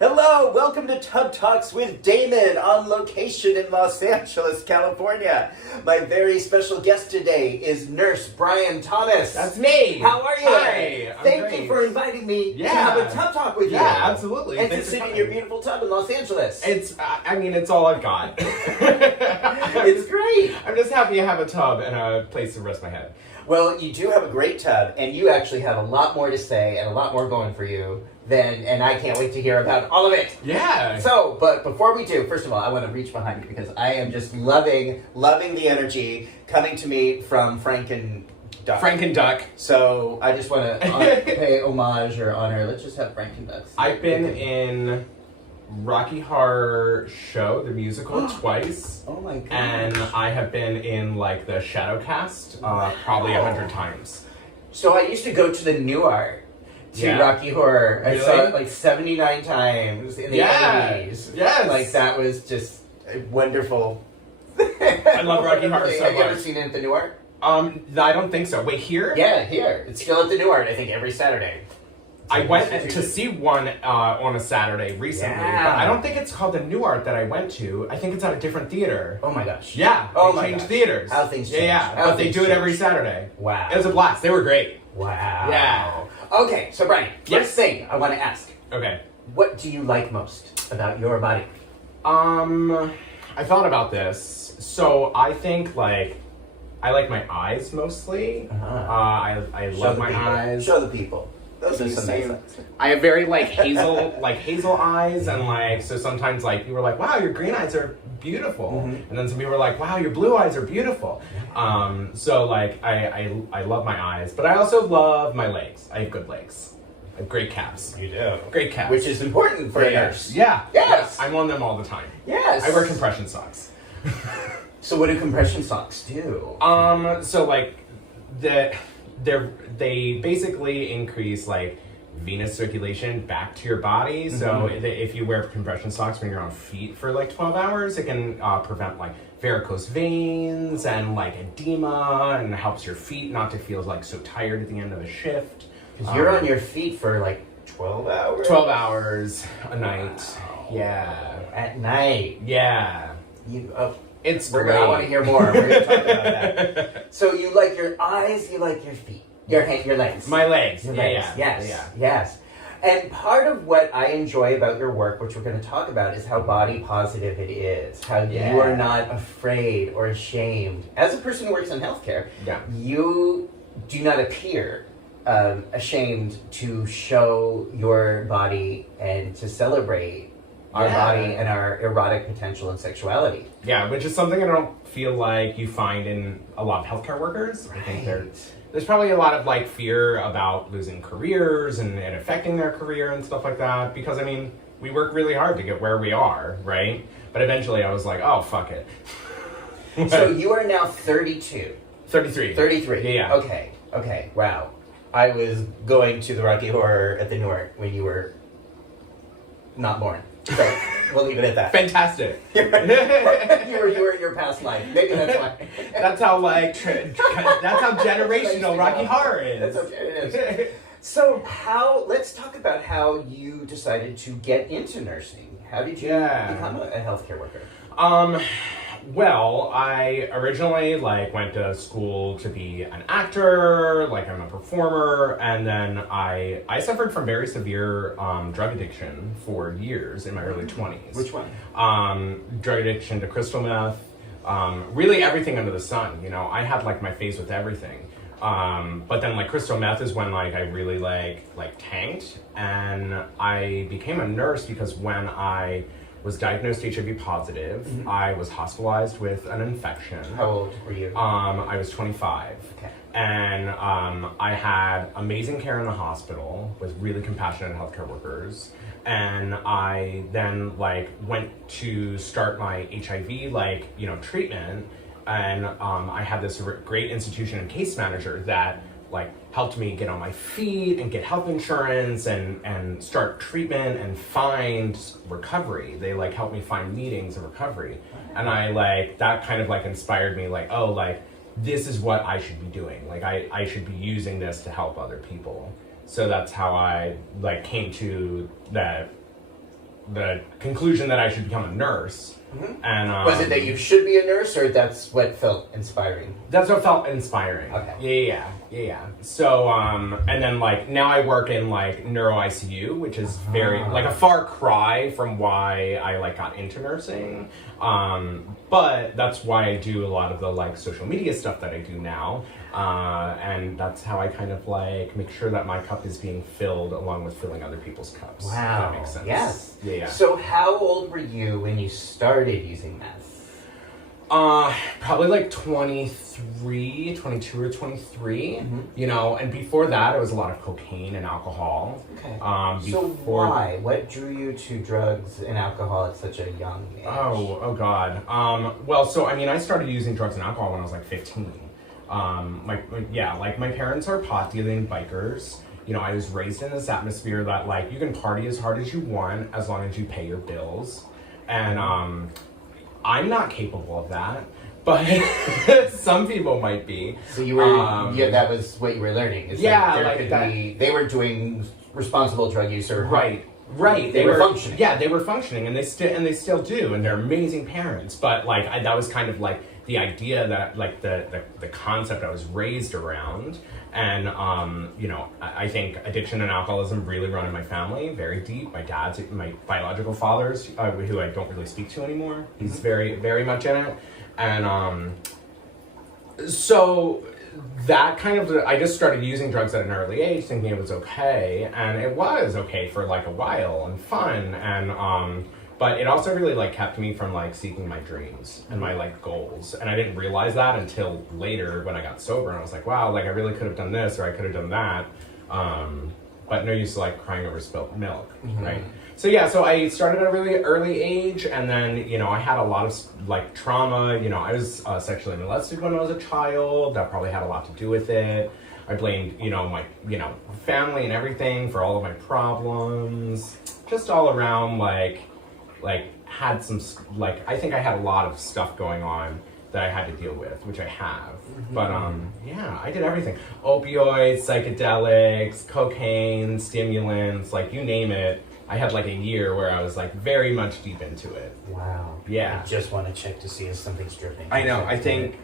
Hello, welcome to Tub Talks with Damon on location in Los Angeles, California. My very special guest today is Nurse Brian Thomas. That's me. How are you? Hi. Thank you for inviting me to have a tub talk with you. Yeah, absolutely. And to sit in your beautiful tub in Los Angeles. It's all I've got. It's great. I'm just happy to have a tub and a place to rest my head. Well, you do have a great tub, and you actually have a lot more to say and a lot more going for you and I can't wait to hear about all of it. Yeah. So, but before we do, first of all, I want to reach behind you because I am just loving the energy coming to me from Franken Duck. So I just want to pay homage or honor. Let's just have Franken Ducks. I've been in Rocky Horror Show, the musical, twice. Oh my gosh. And I have been in like the Shadowcast probably 100 times. So I used to go to the New Art. Rocky Horror. Really? I saw it like 79 times in the 80s. Yes. Like that was just wonderful. I love Rocky Horror so much. Have you ever seen it at the New Art? I don't think so. Wait, here? Yeah, here. It's still at the New Art, I think, every Saturday. I went to see one on a Saturday recently, but I don't think it's called the New Art that I went to. I think it's at a different theater. Oh my gosh. Yeah. Oh they my changed gosh. theaters. How things change. Yeah, How but they things do it change. every Saturday. Wow. It was a blast. They were great. Wow. Yeah. Okay, so Brian, Yes. first thing I want to ask. Okay. What do you like most about your body? I thought about this. So I think I like my eyes mostly. I love my eyes. Show the people. Those are some nice eyes. I have very hazel eyes, and so sometimes people are like, "Wow, your green eyes are beautiful," and then some people are like, "Wow, your blue eyes are beautiful." So I love my eyes, but I also love my legs. I have good legs. I have great calves. You do. Great calves, Which is important for a nurse. Yeah. Yes. I'm on them all the time. Yes. I wear compression socks. So what do compression socks do? They basically increase venous circulation back to your body. So if you wear compression socks when you're on feet for 12 hours, it can prevent varicose veins and edema, and helps your feet not to feel so tired at the end of a shift. Because you're on your feet for 12 hours? 12 hours a night. Wow. Yeah. At night? Yeah. It's great. I want to hear more. We're going to talk about that. So you like your eyes, you like your feet. Your legs. My legs. Your legs. Yeah. Yes. And part of what I enjoy about your work, which we're going to talk about, is how body positive it is. How you are not afraid or ashamed. As a person who works in healthcare, you do not appear ashamed to show your body and to celebrate our body and our erotic potential and sexuality. Yeah, which is something I don't feel like you find in a lot of healthcare workers. Right. I think there's probably a lot of fear about losing careers and affecting their career and stuff like that, because we work really hard to get where we are, right? But eventually I was like, oh, fuck it. So you are now 32. 33. 33. Yeah. Okay, wow. I was going to the Rocky Horror at the Newark when you were not born. So we'll leave it at that. Fantastic. you were in your past life. Maybe that's why. That's how that's how generational Rocky Horror is. That's okay. It is. So let's talk about how you decided to get into nursing. How did you become a healthcare worker? Well, I originally went to school to be an actor, I'm a performer, and then I suffered from very severe drug addiction for years in my early 20s. Which one? Drug addiction to crystal meth, really everything under the sun. I had my phase with everything. But then crystal meth is when I really tanked, and I became a nurse because when I was diagnosed HIV positive. I was hospitalized with an infection. How old were you? I was 25. Okay. And I had amazing care in the hospital with really compassionate healthcare workers. And I then went to start my HIV treatment. And I had this great institution and case manager that like helped me get on my feet and get health insurance and start treatment and find recovery. They like helped me find meetings of recovery. And I like, that kind of like inspired me like, oh, like this is what I should be doing. Like I should be using this to help other people. So that's how I like came to the conclusion that I should become a nurse. Mm-hmm. And was it that you should be a nurse, or that's what felt inspiring? That's what felt inspiring. Okay. Yeah. So and then like now I work in like neuro ICU, which is very like a far cry from why I like got into nursing. But that's why I do a lot of the like social media stuff that I do now. And that's how I kind of like make sure that my cup is being filled along with filling other people's cups. Wow. If that makes sense. Yes. Yeah. So how old were you when you started using meth? Probably like 22 or 23, you know, and before that it was a lot of cocaine and alcohol. Okay. So why? What drew you to drugs and alcohol at such a young age? Oh God. Well, so I mean, I started using drugs and alcohol when I was like 15. My parents are pot dealing bikers. You know, I was raised in this atmosphere that like you can party as hard as you want as long as you pay your bills. And I'm not capable of that, but some people might be. So you were, that was what you were learning. Is they were doing responsible drug use, or right. They were functioning. Yeah, they were functioning, and they still do, and they're amazing parents. But like that was kind of like the idea that like the concept I was raised around. And, you know, I think addiction and alcoholism really run in my family very deep. My biological father's, who I don't really speak to anymore, he's very, very much in it. And so that kind of, I just started using drugs at an early age thinking it was okay. And it was okay for like a while and fun. And, but it also really like kept me from like seeking my dreams and my like goals. And I didn't realize that until later when I got sober, and I was like, wow, like I really could have done this or I could have done that. But no use like crying over spilt milk, right? So yeah, so I started at a really early age, and then, you know, I had a lot of like trauma. You know, I was sexually molested when I was a child. That probably had a lot to do with it. I blamed, you know, my, you know, family and everything for all of my problems. Just all around like had some, like, I think I had a lot of stuff going on that I had to deal with, which I have. But yeah, I did everything. Opioids, psychedelics, cocaine, stimulants, like you name it. I had like a year where I was like very much deep into it. Wow. Yeah. I just want to check to see if something's dripping. I know, I think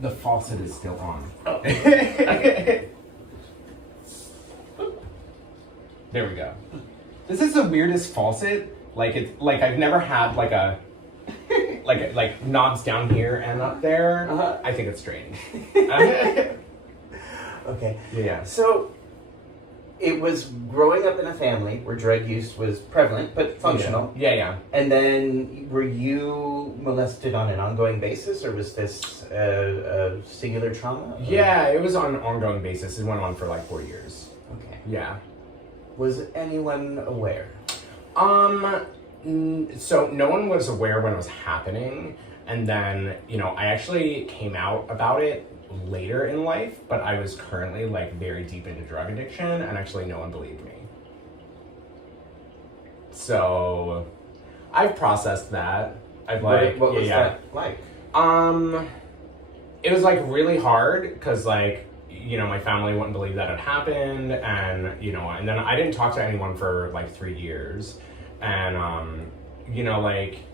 the faucet is still on. Oh. There we go. This is the weirdest faucet. Like it's like I've never had like a like knobs down here and up there. I think it's strange. Okay. Yeah. So it was growing up in a family where drug use was prevalent but functional. Yeah. And then were you molested on an ongoing basis, or was this a singular trauma? Yeah, it was on an ongoing basis. It went on for like 4 years. Okay. Yeah. Was anyone aware? So no one was aware when it was happening, and then, you know, I actually came out about it later in life, but I was currently like very deep into drug addiction, and actually no one believed me. So I've processed that. I've like what was that like? It was like really hard because like, you know, my family wouldn't believe that it happened, and, you know, and then I didn't talk to anyone for like 3 years. And, you know, like,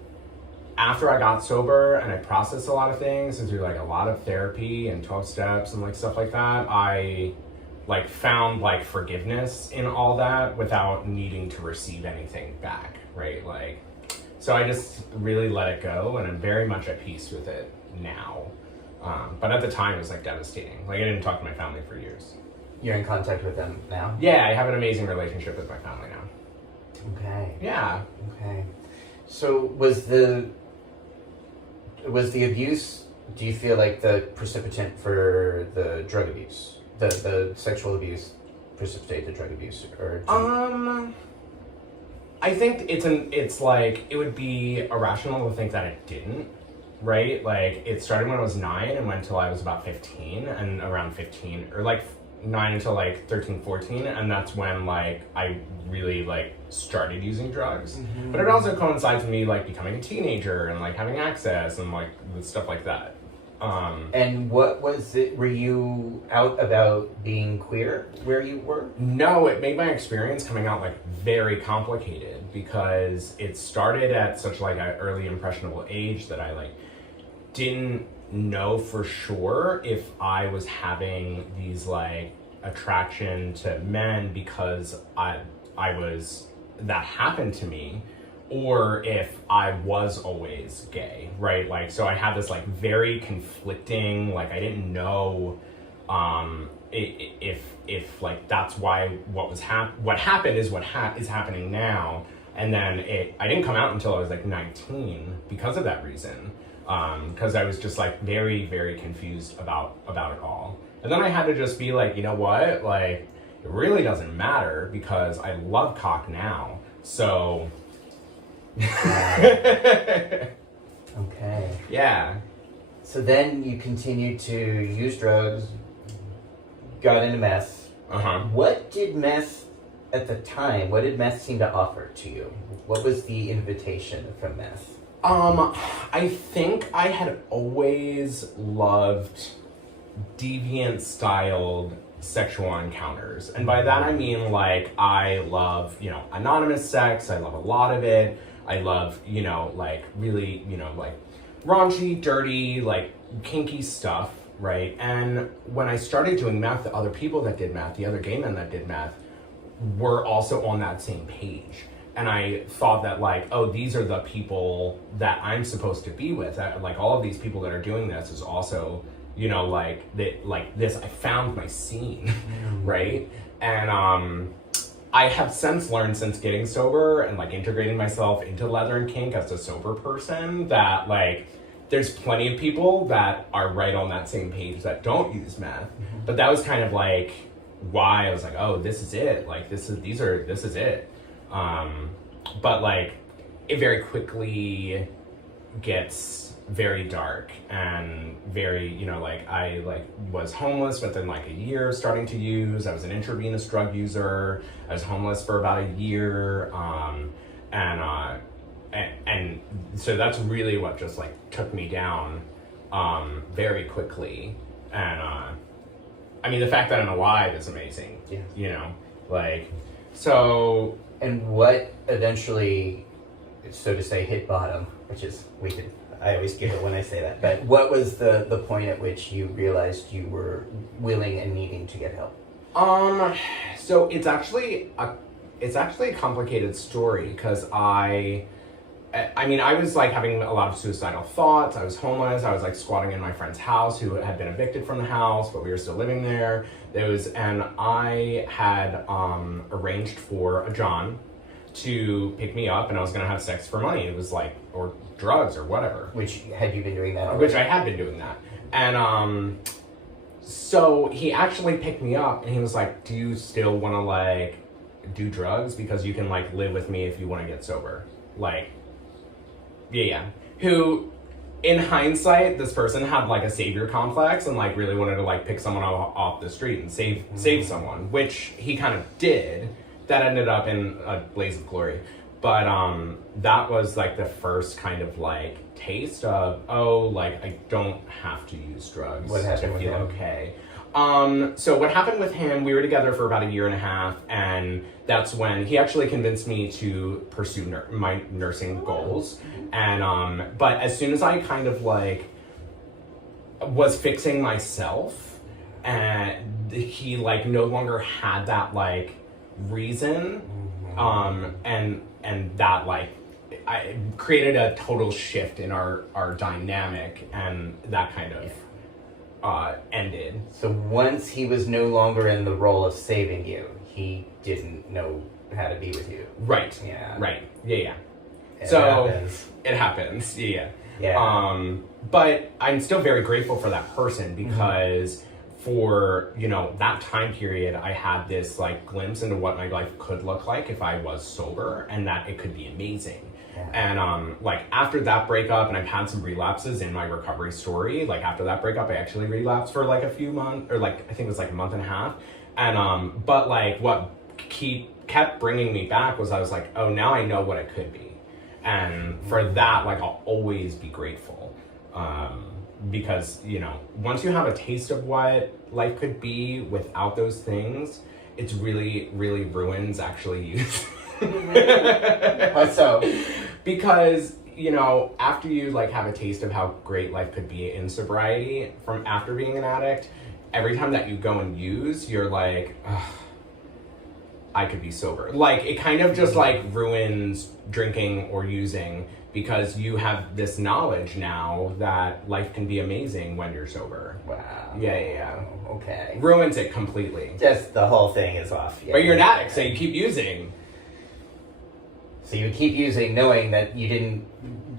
after I got sober and I processed a lot of things and through like a lot of therapy and 12 steps and like stuff like that, I like found like forgiveness in all that without needing to receive anything back, right? Like, so I just really let it go, and I'm very much at peace with it now. But at the time it was like devastating. Like I didn't talk to my family for years. You're in contact with them now? Yeah, I have an amazing relationship with my family now. Okay. Yeah. Okay. So was the abuse, do you feel like the precipitant for the drug abuse? The sexual abuse precipitate the drug abuse, or I think it's like it would be irrational to think that it didn't, right? Like it started when I was 9 and went till I was about 15, and around 15 or like 9 until like 13, 14, and that's when like I really like started using drugs. But it also coincides with me like becoming a teenager and like having access and like stuff like that. And what was it? Were you out about being queer where you were? No, it made my experience coming out like very complicated because it started at such like an early impressionable age that I like didn't know for sure if I was having these like attraction to men because I was that happened to me, or if I was always gay, right? Like, so I had this like very conflicting, like I didn't know if like that's why what happened is what is happening now. And then I didn't come out until I was like 19 because of that reason. Because I was just like very, very confused about it all. And then I had to just be like, you know what? Like, it really doesn't matter because I love cock now. So Okay. yeah. So then you continued to use drugs, got into meth. What did meth at the time, what did meth seem to offer to you? What was the invitation from meth? I think I had always loved deviant styled sexual encounters. And by that I mean like I love, you know, anonymous sex. I love a lot of it. I love, you know, like really, you know, like raunchy, dirty, like kinky stuff, right? And when I started doing meth, the other people that did meth, the other gay men that did meth, were also on that same page. And I thought that like, oh, these are the people that I'm supposed to be with. Like all of these people that are doing this is also, you know, like this, I found my scene, right? And I have since learned, since getting sober and like integrating myself into leather and kink as a sober person, that like there's plenty of people that are right on that same page that don't use meth. But that was kind of like why I was like, oh, this is it. Like this is it. But like it very quickly gets very dark and very, you know, like I like was homeless within like a year of starting to use. I was an intravenous drug user. I was homeless for about a year. And so that's really what just like took me down very quickly. And I mean, the fact that I'm alive is amazing. Yeah. You know, like, so. And what eventually, so to say, hit bottom, which is, I always giggle when I say that, but what was the point at which you realized you were willing and needing to get help? So it's actually a complicated story because I mean, I was like having a lot of suicidal thoughts. I was homeless. I was like squatting in my friend's house who had been evicted from the house, but we were still living there. And I had arranged for a John to pick me up, and I was gonna have sex for money. It was like, or drugs or whatever. Which, had you been doing that already? Which I had been doing that. And so he actually picked me up, and he was like, do you still wanna like do drugs? Because you can like live with me if you wanna get sober. Like, yeah. Who, in hindsight, this person had like a savior complex and like really wanted to like pick someone off the street and save someone, which he kind of did. That ended up in a blaze of glory. But that was like the first kind of like taste of, oh, like I don't have to use drugs to feel okay. So what happened with him, we were together for about a year and a half, and that's when he actually convinced me to pursue my nursing goals. And but as soon as I kind of like was fixing myself, and he like no longer had that like reason, and that like I created a total shift in our dynamic, and that kind of ended. So once he was no longer in the role of saving you, he didn't know how to be with you. Right. Yeah. Right. Yeah. It happens. Yeah. Yeah. But I'm still very grateful for that person because for, you know, that time period, I had this like glimpse into what my life could look like if I was sober, and that it could be amazing. Yeah. And like after that breakup, and I've had some relapses in my recovery story, like after that breakup, I actually relapsed for like a few months, or like I think it was like a month and a half. And but like what kept bringing me back was I was like, oh, now I know what it could be. And for that, like I'll always be grateful. Because, you know, once you have a taste of what life could be without those things, it's really, really ruins actually use. How so? Because, you know, after you like have a taste of how great life could be in sobriety from after being an addict, every time that you go and use, you're like, ugh, I could be sober. Like it kind of just like ruins drinking or using, because you have this knowledge now that life can be amazing when you're sober. Wow. Yeah. Okay. Ruins it completely. Just the whole thing is off. Yeah. But you're an addict, so you keep using. So you keep using knowing that you didn't,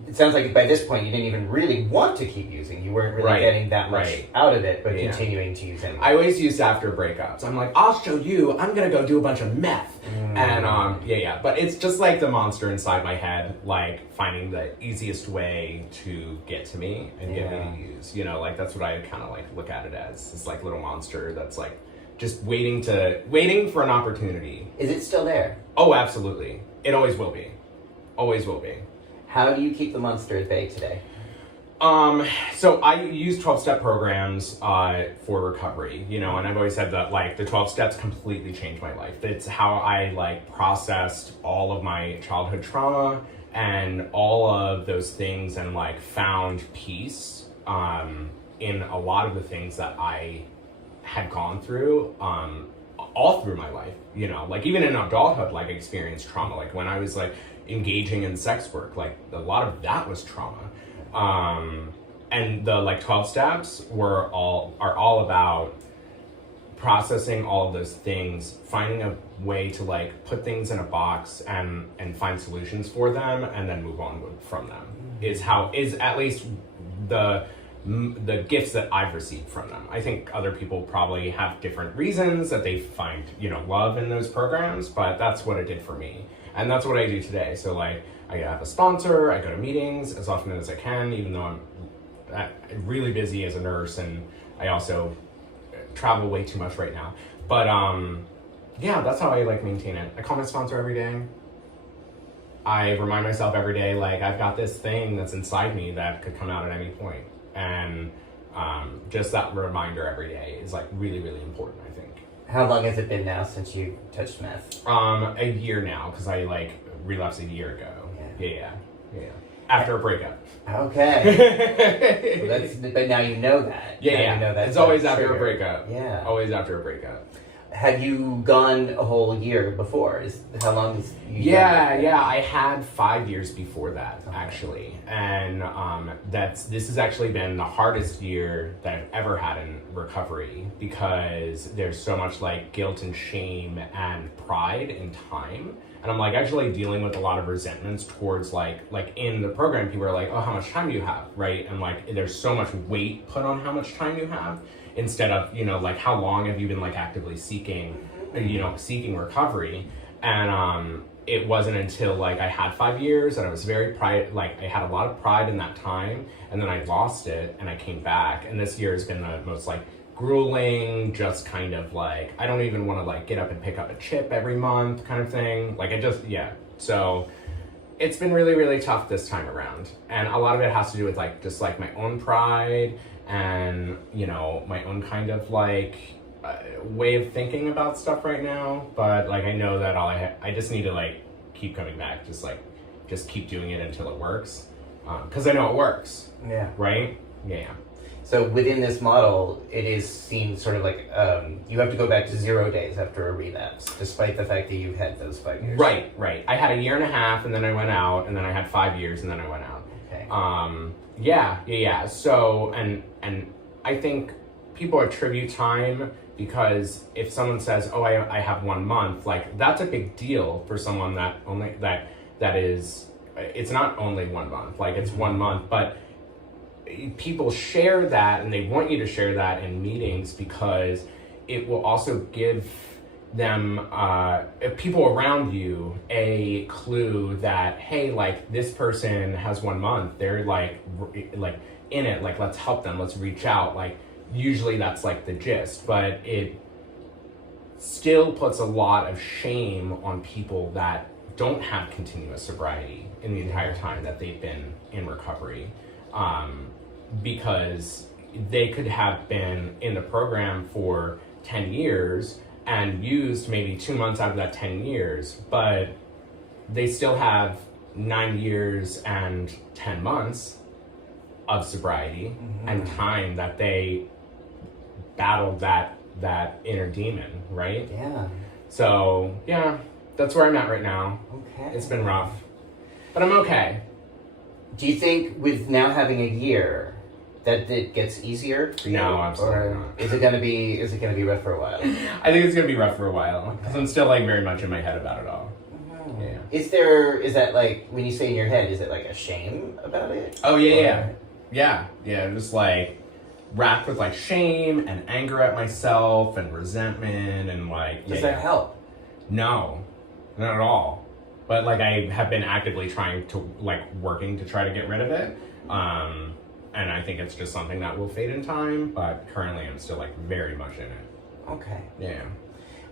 it sounds like by this point you didn't even really want to keep using. You weren't really getting that much out of it, but continuing to use it. I always used after breakups. I'm like, I'll show you, I'm gonna go do a bunch of meth. And but it's just like the monster inside my head, like finding the easiest way to get to me and get me to use. You know, like that's what I kind of like look at it as. This like little monster that's like just waiting for an opportunity. Is it still there? Oh, absolutely. It always will be. Always will be. How do you keep the monster at bay today? So I use 12-step programs for recovery, you know, and I've always said that like the 12 steps completely changed my life. It's how I like processed all of my childhood trauma and all of those things, and like found peace in a lot of the things that I had gone through all through my life, you know, like even in adulthood, like experienced trauma, like when I was like engaging in sex work, like a lot of that was trauma. And the like 12 steps are all about processing all of those things, finding a way to like put things in a box and find solutions for them, and then move on from them. Is at least the gifts that I've received from them. I think other people probably have different reasons that they find, you know, love in those programs, but that's what it did for me. And that's what I do today. So like, I have a sponsor, I go to meetings as often as I can, even though I'm really busy as a nurse, and I also travel way too much right now. But yeah, that's how I like maintain it. I call my sponsor every day. I remind myself every day, like I've got this thing that's inside me that could come out at any point. And just that reminder every day is like really, really important, I think. How long has it been now since you touched meth? A year now, because I like relapsed a year ago. Yeah. After a breakup. Okay. But now you know that. Yeah. You know that it's always after a breakup. Yeah. Always after a breakup. Had you gone a whole year before? How long is you? Yeah. I had 5 years before that, actually, and this has actually been the hardest year that I've ever had in recovery, because there's so much like guilt and shame and pride in time. And I'm like actually dealing with a lot of resentments towards like in the program, people are like, oh, how much time do you have, right? And like there's so much weight put on how much time you have, instead of, you know, like how long have you been like actively seeking recovery. And it wasn't until like I had 5 years and I was very I had a lot of pride in that time, and then I lost it and I came back. And this year has been the most like grueling, just kind of like I don't even want to like get up and pick up a chip every month kind of thing. Like so it's been really, really tough this time around, and a lot of it has to do with like just like my own pride and, you know, my own kind of like way of thinking about stuff right now. But like I know that I just need to like keep coming back, just keep doing it until it works, because I know it works. Yeah. Right. Yeah. So within this model, it is seen sort of like you have to go back to 0 days after a relapse, despite the fact that you've had those 5 years. Right. I had a year and a half, and then I went out, and then I had 5 years, and then I went out. Okay. Yeah. So, and I think people attribute time, because if someone says, oh, I have 1 month, like that's a big deal for someone that is, it's not only 1 month, like it's 1 month, but people share that, and they want you to share that in meetings, because it will also give them, people around you, a clue that, hey, like, this person has 1 month, they're like in it, like, let's help them, let's reach out. Like, usually that's like the gist, but it still puts a lot of shame on people that don't have continuous sobriety in the entire time that they've been in recovery, because they could have been in the program for 10 years and used maybe 2 months out of that 10 years, but they still have 9 years and 10 months of sobriety and time that they battled that inner demon, right? Yeah. So, yeah, that's where I'm at right now. Okay. It's been rough, but I'm okay. Do you think with now having a year that it gets easier for you? No, absolutely or not. Is it gonna be rough for a while? I think it's gonna be rough for a while because I'm still like very much in my head about it all. Yeah. Is that like, when you say in your head, is it like a shame about it? Oh yeah. Just like wrapped with like shame and anger at myself and resentment and like. Does that help? No, not at all. But like I have been actively trying to working to try to get rid of it. And I think it's just something that will fade in time, but currently I'm still like very much in it. Okay. Yeah.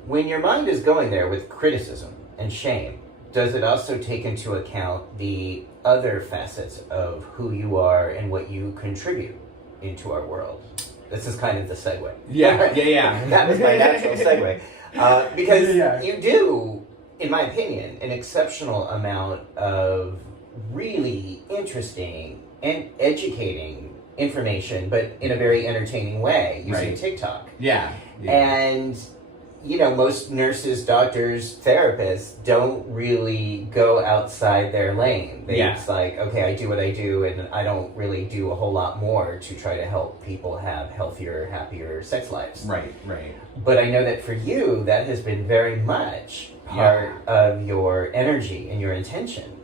When your mind is going there with criticism and shame, does it also take into account the other facets of who you are and what you contribute into our world? This is kind of the segue. Yeah. That was my natural segue. Because you do, in my opinion, an exceptional amount of really interesting and educating information, but in a very entertaining way, using TikTok. Yeah. And, you know, most nurses, doctors, therapists don't really go outside their lane. It's like, okay, I do what I do, and I don't really do a whole lot more to try to help people have healthier, happier sex lives. Right. But I know that for you, that has been very much part of your energy and your intention.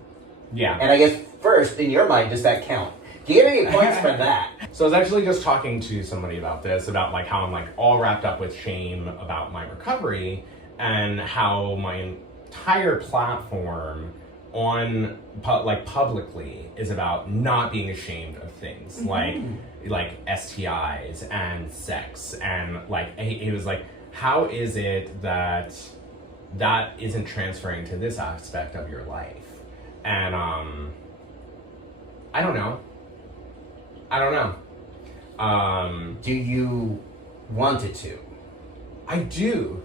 Yeah. And I guess first, in your mind, does that count? Do you get any points for that? So I was actually just talking to somebody about this, about like how I'm like all wrapped up with shame about my recovery and how my entire platform on publicly is about not being ashamed of things like STIs and sex, and like he was like, how is it that isn't transferring to this aspect of your life? And I don't know. Do you want it to? I do,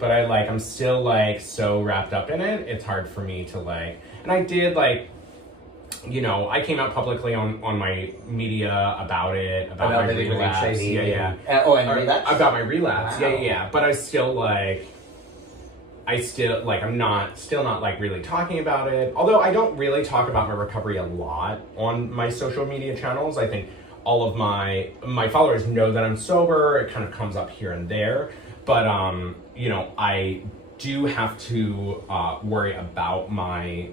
but I'm still like so wrapped up in it. It's hard for me to like, and I did like, you know, I came out publicly on my media about it, about my relapse. And relapse? About my relapse. Wow. Yeah. But I'm still not like really talking about it. Although I don't really talk about my recovery a lot on my social media channels. I think all of my followers know that I'm sober. It kind of comes up here and there. But, you know, I do have to worry about my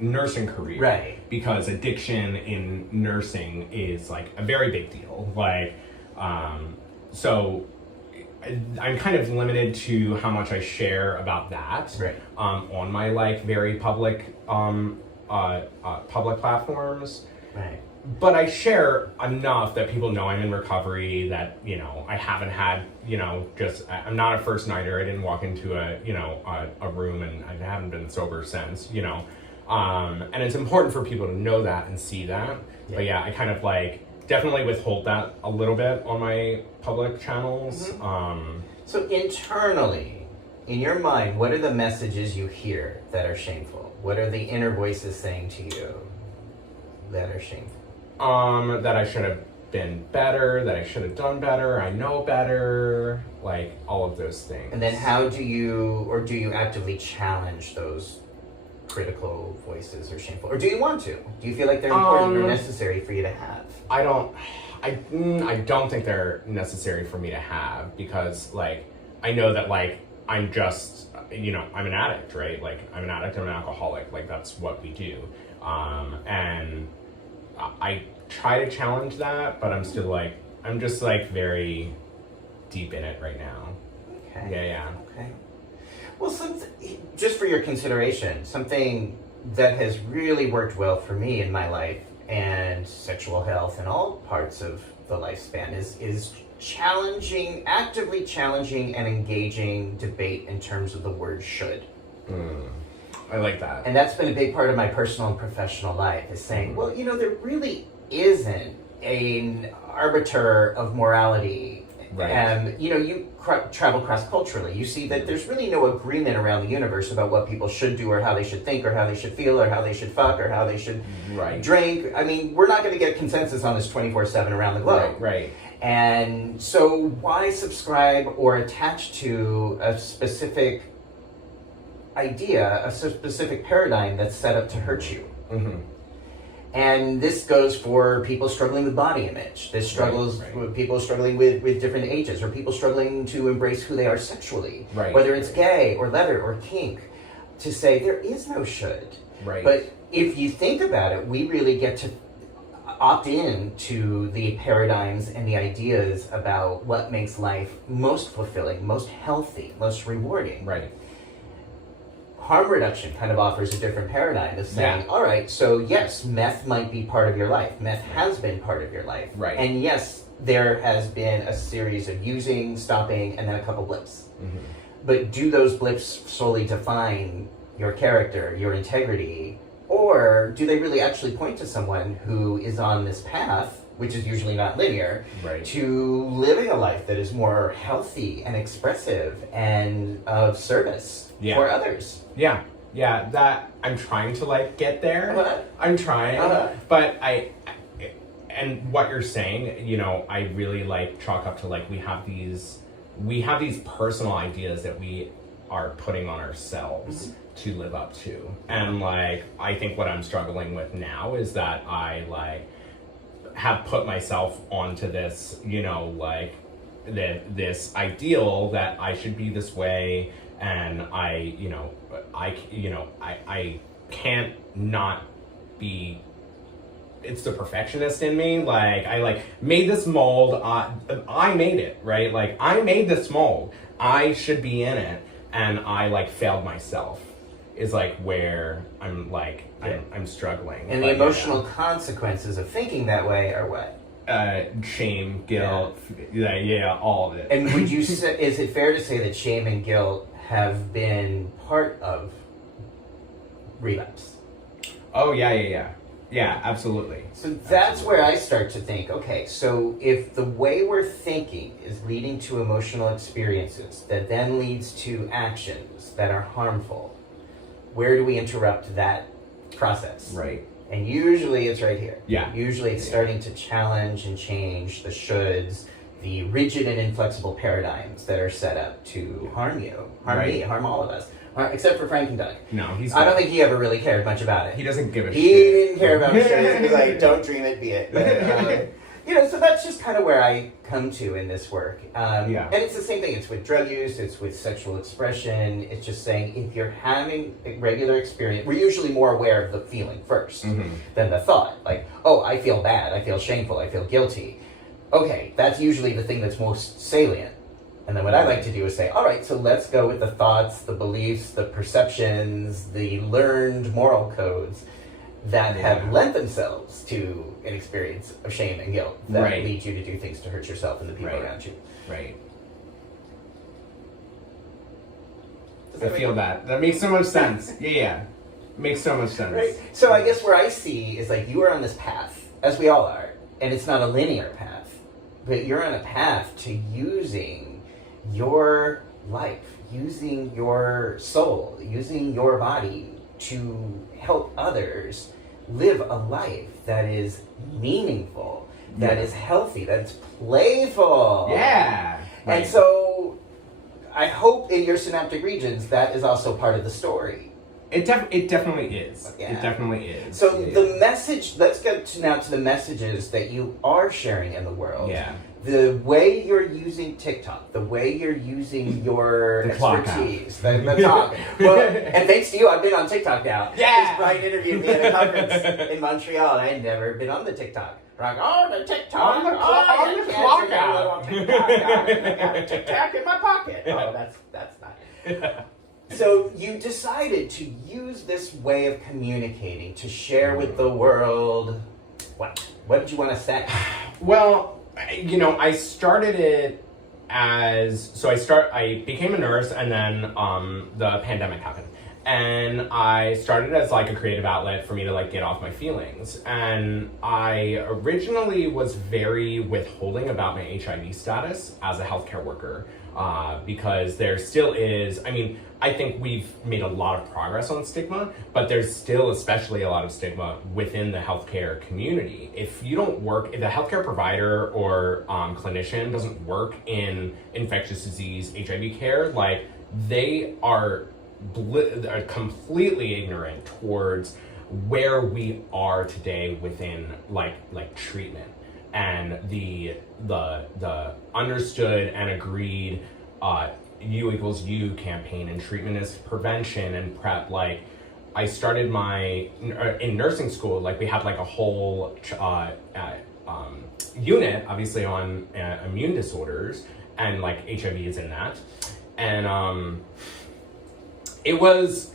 nursing career. Right. Because addiction in nursing is like a very big deal. Like, so I'm kind of limited to how much I share about that on my like very public platforms. Right. But I share enough that people know I'm in recovery, that, you know, I haven't had, you know, I'm not a first nighter. I didn't walk into a room and I haven't been sober since, you know. And it's important for people to know that and see that. Yeah. But yeah, I kind of like definitely withhold that a little bit on my public channels. So internally, in your mind, what are the messages you hear that are shameful? What are the inner voices saying to you that are shameful? That I should have been better, that I should have done better, I know better, like all of those things. And then how do you actively challenge those critical voices or shameful? Or do you want to? Do you feel like they're important or necessary for you to have? I don't think they're necessary for me to have, because like I know that like I'm just, you know, I'm an addict, right? Like I'm an addict, I'm an alcoholic, like that's what we do. And I try to challenge that, but I'm still like, I'm just like very deep in it right now. Okay. Yeah. Okay. Well, just for your consideration, something that has really worked well for me in my life and sexual health and all parts of the lifespan is actively challenging and engaging debate in terms of the word should. I like that. And that's been a big part of my personal and professional life, is saying, well, there really isn't an arbiter of morality. Right. And, you travel cross-culturally. You see that there's really no agreement around the universe about what people should do or how they should think or how they should feel or how they should fuck or how they should drink. I mean, we're not going to get consensus on this 24/7 around the globe. Right. And so why subscribe or attach to a specific idea, a specific paradigm that's set up to hurt you? Mm-hmm. And this goes for people struggling with body image. This struggles with people struggling with different ages, or people struggling to embrace who they are sexually, whether it's gay or leather or kink, to say there is no should. Right. But if you think about it, we really get to opt in to the paradigms and the ideas about what makes life most fulfilling, most healthy, most rewarding. Right. Harm reduction kind of offers a different paradigm of saying, all right, so yes, meth might be part of your life. Meth has been part of your life. Right. And yes, there has been a series of using, stopping, and then a couple blips. Mm-hmm. But do those blips solely define your character, your integrity, or do they really actually point to someone who is on this path, which is usually not linear, to living a life that is more healthy and expressive and of service for others? Yeah, that I'm trying to get there. Uh-huh. I'm trying, but and what you're saying, I really chalk up to we have these personal ideas that we are putting on ourselves to live up to, and I think what I'm struggling with now is that I have put myself onto this, this ideal that I should be this way, and I can't not be. It's the perfectionist in me. I made this mold. I made it, right? I made this mold. I should be in it, and I failed myself. Is where I'm struggling. And the emotional consequences of thinking that way are what? Shame, guilt, all of it. And would you say, is it fair to say that shame and guilt have been part of relapse? Oh, yeah. Yeah, absolutely. So that's where I start to think, okay, so if the way we're thinking is leading to emotional experiences that then leads to actions that are harmful, where do we interrupt that process? Right. And usually it's right here. Yeah. Usually it's starting to challenge and change the shoulds, the rigid and inflexible paradigms that are set up to harm you, harm me, harm all of us. Except for Frank and Doug. No, I don't think he ever really cared much about it. He doesn't give a shit. He didn't care about shit. He was like, don't dream it, be it. But, so that's just kind of where I come to in this work. And it's the same thing. It's with drug use. It's with sexual expression. It's just saying if you're having a regular experience, we're usually more aware of the feeling first than the thought. I feel bad. I feel shameful. I feel guilty. Okay, that's usually the thing that's most salient. And then what I like to do is say, all right, so let's go with the thoughts, the beliefs, the perceptions, the learned moral codes that have lent themselves to an experience of shame and guilt that lead you to do things to hurt yourself and the people around you. Right. I feel that. That makes so much sense. Yeah. Makes so much sense. Right. So I guess where I see is you are on this path, as we all are, and it's not a linear path, but you're on a path to using your life, using your soul, using your body to help others live a life that is meaningful, that is healthy, that is playful. Yeah. And so I hope in your synaptic regions that is also part of the story. It definitely is. Yeah. It definitely is. So the message, let's get now to the messages that you are sharing in the world. Yeah. The way you're using TikTok, the way you're using your expertise, the talk. Well, and thanks to you, I've been on TikTok now. Yeah. Brian interviewed me at a conference in Montreal, and I had never been on the TikTok. We're the TikTok. On the clock out. I got a TikTok in my pocket. Oh, that's not. So you decided to use this way of communicating to share with the world. What did you want to say? Well, I started it as I became a nurse, and then the pandemic happened. And I started as like a creative outlet for me to like get off my feelings. And I originally was very withholding about my HIV status as a healthcare worker, because there still is, I think we've made a lot of progress on stigma, but there's still especially a lot of stigma within the healthcare community. If the healthcare provider or clinician doesn't work in infectious disease HIV care, like they are completely ignorant towards where we are today within like treatment and the understood and agreed U equals U campaign and treatment as prevention and PrEP. Like I started in nursing school, like we had like a whole unit obviously on immune disorders, and like HIV is in that. And it was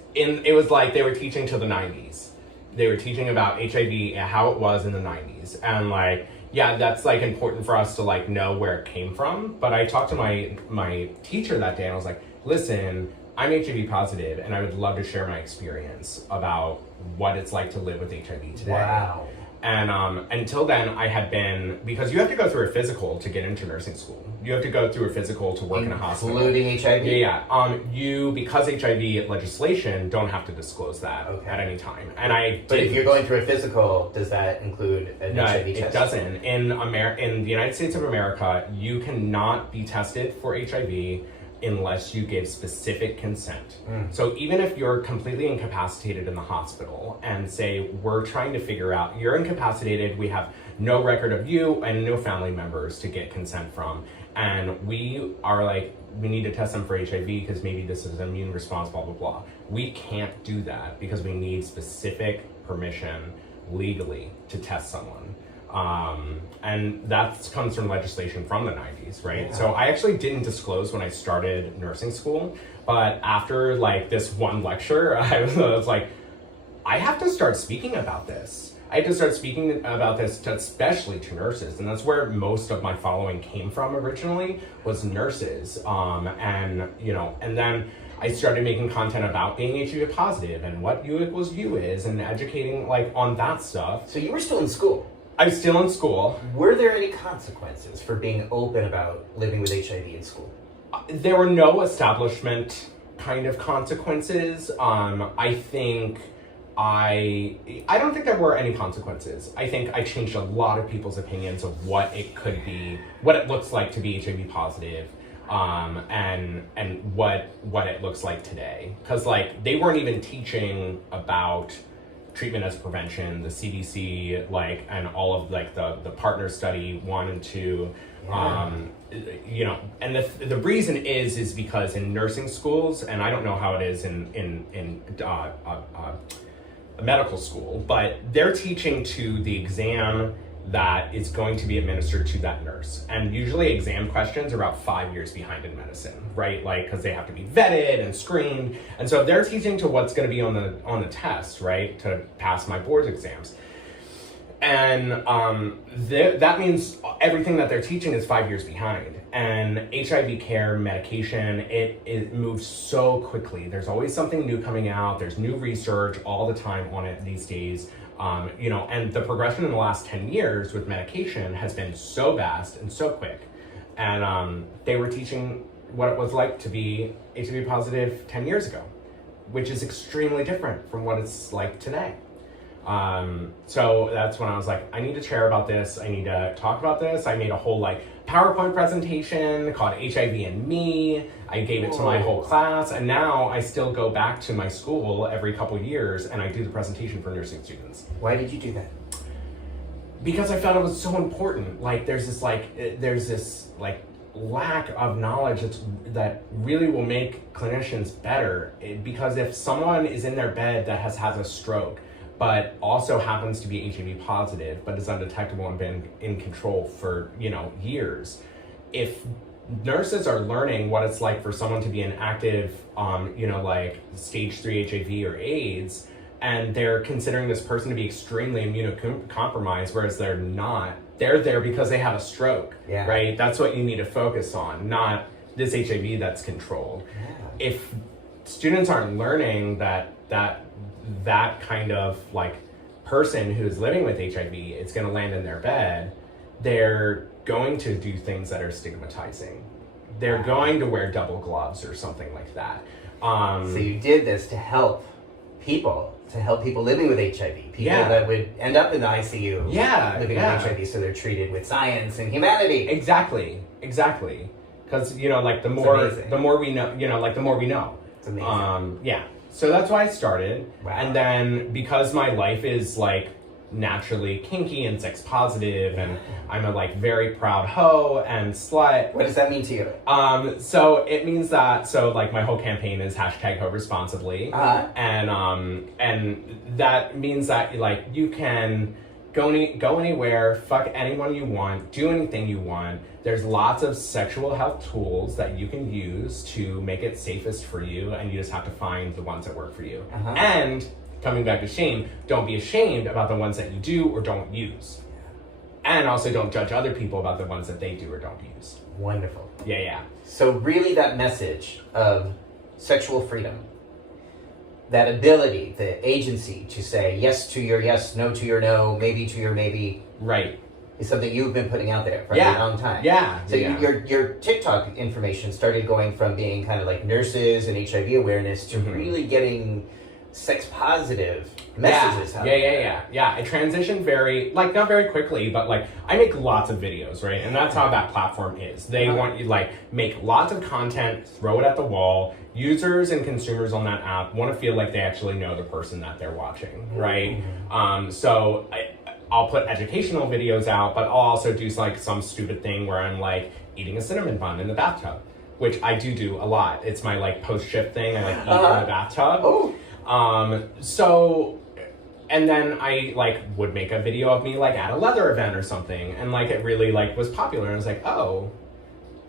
like they were teaching to the 90s. They were teaching about HIV, how it was in the 90s. And like, yeah, that's like important for us to like know where it came from. But I talked to my teacher that day and I was like, listen, I'm HIV positive and I would love to share my experience about what it's like to live with HIV today. Wow. And until then, I had been, because you have to go through a physical to get into nursing school. You have to go through a physical to work in a hospital. Including HIV? Yeah. Because HIV legislation, don't have to disclose that at any time. But if you're going through a physical, does that include an HIV test? It doesn't. In the United States of America, you cannot be tested for HIV unless you give specific consent. So even if you're completely incapacitated in the hospital and say, we're trying to figure out, you're incapacitated, we have no record of you and no family members to get consent from, and we are like, we need to test them for HIV because maybe this is an immune response, blah, blah, blah. We can't do that because we need specific permission legally to test someone. And that comes from legislation from the 90s, right? Yeah. So I actually didn't disclose when I started nursing school, but after like this one lecture, I was like, I have to start speaking about this. I had to start speaking about this especially to nurses, and that's where most of my following came from originally, was nurses. And then I started making content about being HIV positive and what U equals U is, and educating like on that stuff. So you were still in school? I was still in school. Were there any consequences for being open about living with HIV in school? There were no establishment kind of consequences. I don't think there were any consequences. I think I changed a lot of people's opinions of what it could be, what it looks like to be HIV positive, and what it looks like today. Because like they weren't even teaching about treatment as prevention, the CDC, like, and all of like the partner study 1 and 2, and the reason is because in nursing schools, and I don't know how it is in medical school, but they're teaching to the exam that is going to be administered to that nurse. And usually exam questions are about 5 years behind in medicine, right? Like, because they have to be vetted and screened. And so they're teaching to what's going to be on the test, right? To pass my board exams. And that means everything that they're teaching is 5 years behind. And HIV care, medication, it moves so quickly. There's always something new coming out. There's new research all the time on it these days. And the progression in the last 10 years with medication has been so vast and so quick. And they were teaching what it was like to be HIV positive 10 years ago, which is extremely different from what it's like today. So that's when I was like, I need to share about this. I need to talk about this. I made a whole like PowerPoint presentation called HIV and Me. I gave it to my whole class, and now I still go back to my school every couple years and I do the presentation for nursing students. Why did you do that? Because I felt it was so important. Like there's this lack of knowledge that really will make clinicians better. Because if someone is in their bed that has a stroke, but also happens to be HIV positive, but is undetectable and been in control for years, if nurses are learning what it's like for someone to be an active, like stage 3 HIV or AIDS, and they're considering this person to be extremely immunocompromised, whereas they're not. They're there because they have a stroke, right? That's what you need to focus on, not this HIV that's controlled. Yeah. If students aren't learning that kind of like person who's living with HIV is going to land in their bed, they're going to do things that are stigmatizing. They're going to wear double gloves or something like that. So you did this to help people living with HIV, people that would end up in the ICU living with HIV, so they're treated with science and humanity. Exactly. Because, like the more we know, the more we know. It's amazing. So that's why I started. Wow. And then because my life is like naturally kinky and sex positive, and I'm a like very proud hoe and slut. What does that mean to you? So it means that like my whole campaign is #hoe responsibly, and that means that like you can go anywhere, fuck anyone you want, do anything you want. There's lots of sexual health tools that you can use to make it safest for you, and you just have to find the ones that work for you. And coming back to shame, don't be ashamed about the ones that you do or don't use. And also don't judge other people about the ones that they do or don't use. Wonderful. Yeah. So really that message of sexual freedom, that ability, the agency to say yes to your yes, no to your no, maybe to your maybe. Right. Is something you've been putting out there for a long time. Yeah. So your TikTok information started going from being kind of like nurses and HIV awareness to really getting sex positive messages out there. Yeah. I transitioned not very quickly, but like I make lots of videos, right? And that's how that platform is. They want you like make lots of content, throw it at the wall. Users and consumers on that app want to feel like they actually know the person that they're watching, right? So I'll put educational videos out, but I'll also do like some stupid thing where I'm like eating a cinnamon bun in the bathtub, which I do a lot. It's my like post-shift thing. I like eat in the bathtub. And then I like would make a video of me like at a leather event or something, and like it really like was popular, and I was like, oh,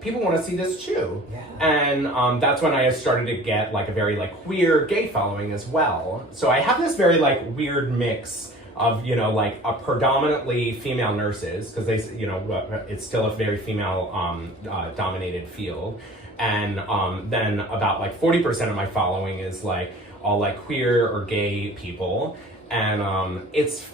people want to see this too. And that's when I started to get like a very like queer gay following as well. So I have this very like weird mix of like a predominantly female nurses, because they it's still a very female dominated field, and then about like 40% of my following is like all like queer or gay people, and it's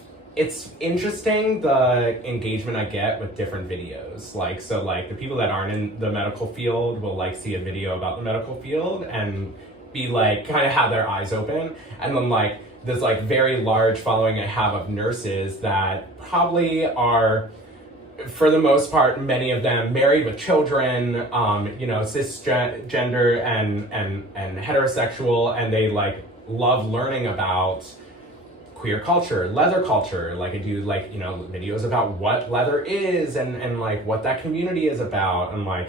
interesting the engagement I get with different videos. Like, so like the people that aren't in the medical field will like see a video about the medical field and be like kind of have their eyes open, and then like this like very large following I have of nurses that probably are, for the most part, many of them married with children, cisgender and heterosexual, and they like love learning about queer culture, leather culture. Like I do like, videos about what leather is and like what that community is about. And like,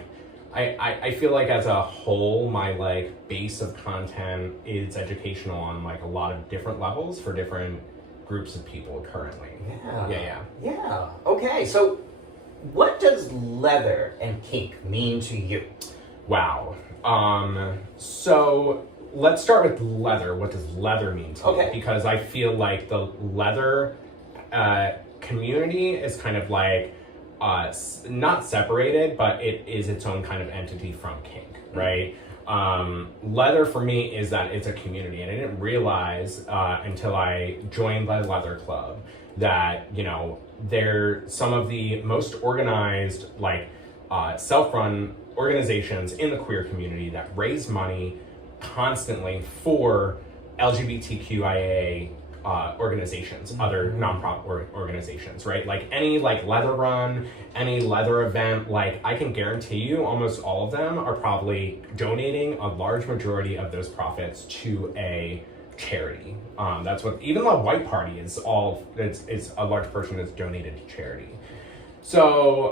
I feel like as a whole, my like base of content is educational on like a lot of different levels for different groups of people currently. Yeah. Okay. So what does leather and kink mean to you? Wow. So let's start with leather. What does leather mean to me? Because I feel like the leather community is kind of like not separated, but it is its own kind of entity from kink, right? Leather for me is that it's a community, and I didn't realize until I joined the leather club that they're some of the most organized like self-run organizations in the queer community that raise money constantly for LGBTQIA organizations, other nonprofit organizations, right? Like any like leather run, any leather event, like I can guarantee you almost all of them are probably donating a large majority of those profits to a charity. That's what, even the white party is it's a large portion that's donated to charity. So,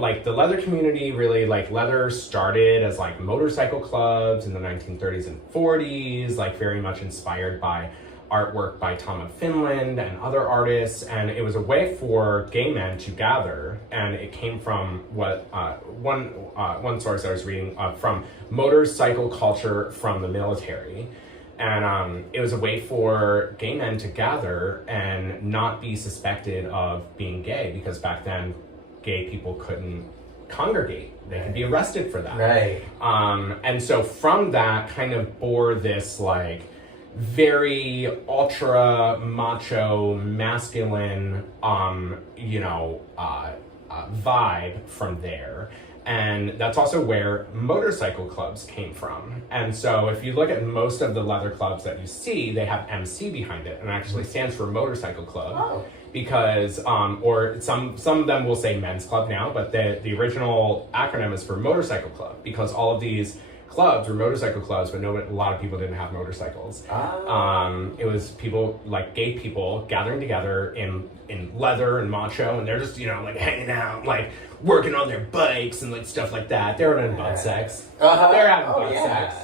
like the leather community, really like leather started as like motorcycle clubs in the 1930s and 40s, like very much inspired by artwork by Tom of Finland and other artists, and it was a way for gay men to gather, and it came from what one source I was reading from motorcycle culture from the military. And it was a way for gay men to gather and not be suspected of being gay, because back then gay people couldn't congregate. They could be arrested for that. Right. And so from that kind of bore this like very ultra macho masculine vibe from there. And that's also where motorcycle clubs came from. And so if you look at most of the leather clubs that you see, they have MC behind it, and it actually stands for motorcycle club. Oh. Because, or some of them will say men's club now, but the original acronym is for motorcycle club, because all of these clubs were motorcycle clubs, but a lot of people didn't have motorcycles. Oh. It was people, like gay people, gathering together in leather and macho, and they're just, like hanging out, like working on their bikes and like stuff like that. They're having butt sex. They're having butt sex.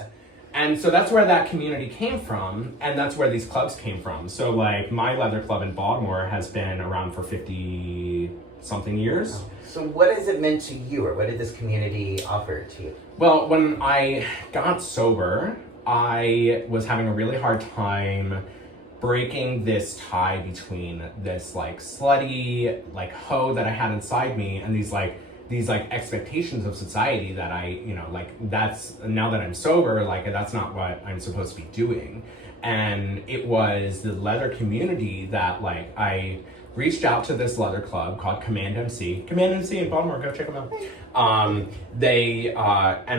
And so that's where that community came from, and that's where these clubs came from. So like my leather club in Baltimore has been around for 50-something years. So what has it meant to you, or what did this community offer to you? Well, when I got sober, I was having a really hard time breaking this tie between this like slutty like hoe that I had inside me and these expectations of society that that's, now that I'm sober, like that's not what I'm supposed to be doing. And it was the leather community that like I reached out to this leather club called Command MC in Baltimore. Go check them out. And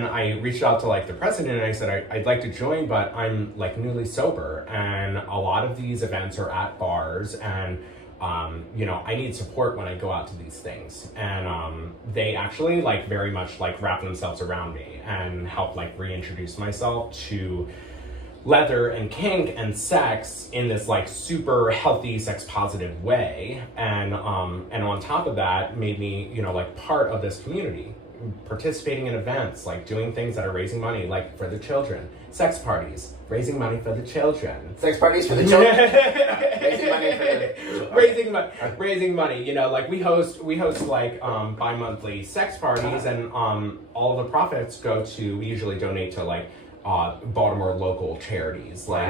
I reached out to like the president, and I said, I'd like to join, but I'm like newly sober, and a lot of these events are at bars, and I need support when I go out to these things. And they actually like very much like wrap themselves around me and help like reintroduce myself to leather and kink and sex in this like super healthy, sex positive way. And on top of that, made me, like part of this community, participating in events, like doing things that are raising money, like for the children, sex parties, raising money for the children. Sex parties for the children? Raising money for the... Raising money, like we host like bi-monthly sex parties, and all of the profits go to, we usually donate to like Baltimore local charities, like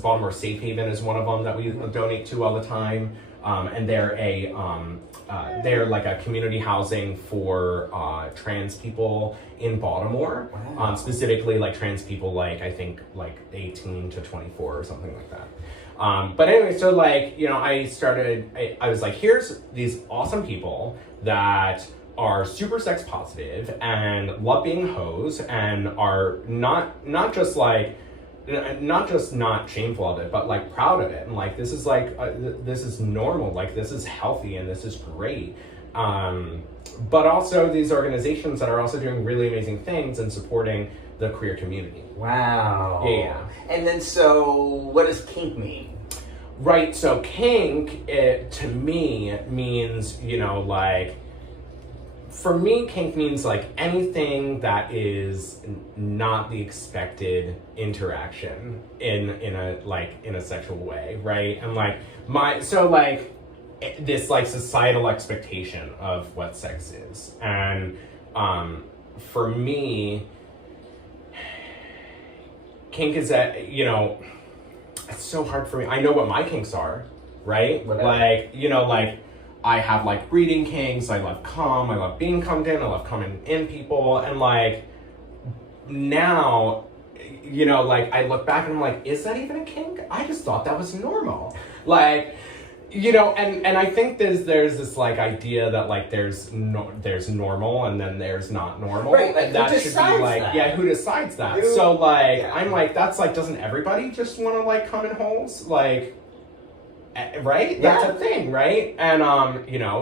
Baltimore Safe Haven is one of them that we donate to all the time, and they're like a community housing for trans people in Baltimore, specifically like trans people like I think like 18 to 24 or something like that. But anyway, so like I was like, here's these awesome people that are super sex positive and love being hoes and are not just not shameful of it, but like proud of it, and like this is like this is normal, like this is healthy and this is great. But also these organizations that are also doing really amazing things and supporting the queer community. Wow. Yeah. And then so what does kink mean? Right, so kink, to me, means, like, for me, kink means like anything that is not the expected interaction in a sexual way, right? And like this like societal expectation of what sex is. And for me, kink is that, it's so hard for me. I know what my kinks are, right? Whatever. Like, I have like breeding kinks, I love cum, I love being cummed in, I love coming in people, and like now, like I look back and I'm like, is that even a kink? I just thought that was normal. Like, and I think there's this like idea that like there's normal and then there's not normal. Right, like, and that should be like, that? who decides that? So like, I'm like, that's like, doesn't everybody just want to like come in holes? Like, right? That's a thing, right? And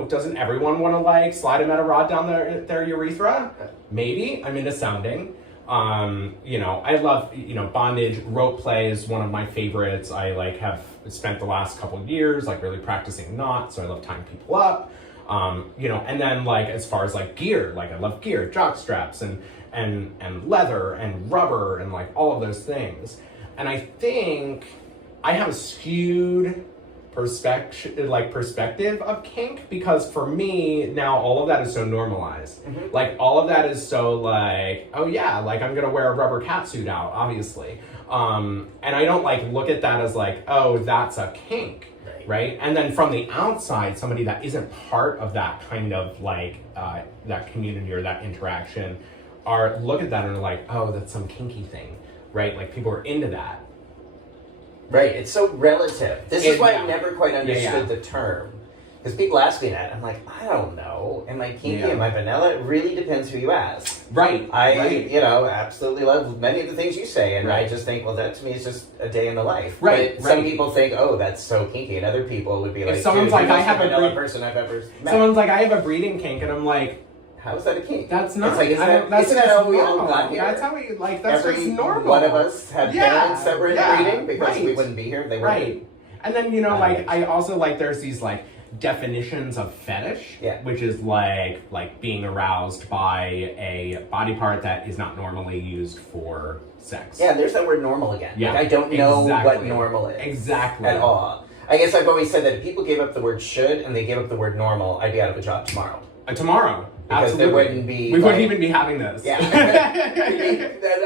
doesn't everyone want to like slide a metal rod down their urethra? Maybe. I'm into sounding. I love, bondage. Rope play is one of my favorites. I like have spent the last couple of years like really practicing knots, so I love tying people up. And then like as far as like gear, like I love gear, jock straps and leather and rubber and like all of those things. And I think I have a skewed perspective of kink, because for me now all of that is so normalized. Like all of that is so like, oh yeah, like I'm gonna wear a rubber catsuit out, obviously. And I don't like look at that as like, oh, that's a kink, right? And then from the outside, somebody that isn't part of that kind of like that community or that interaction look at that and are like, oh, that's some kinky thing, right? Like people are into that. Right, it's so relative. This is why I never quite understood the term. Because people ask me that, I'm like, I don't know. Am I kinky? Am I vanilla? It really depends who you ask. Right. You know, absolutely love many of the things you say, and I just think, well, that to me is just a day in the life. Right. But some people think, oh, that's so kinky, and other people would be like, if someone's like, I have a vanilla person I've ever met. Someone's like, I have a breeding kink, and I'm like, how is that a kink? That's not. It's like, isn't that how we all got here? That's how we like. That's just normal. One of us had parents that were in breeding because we wouldn't be here if they weren't. Right. And then like I also like there's these like definitions of fetish, which is like being aroused by a body part that is not normally used for sex. Yeah, there's that word normal again. Yeah, like, I don't know what normal is exactly at all. I guess I've always said that if people gave up the word should and they gave up the word normal, I'd be out of a job tomorrow. Tomorrow. Because absolutely. there wouldn't be... We wouldn't even be having this. Yeah.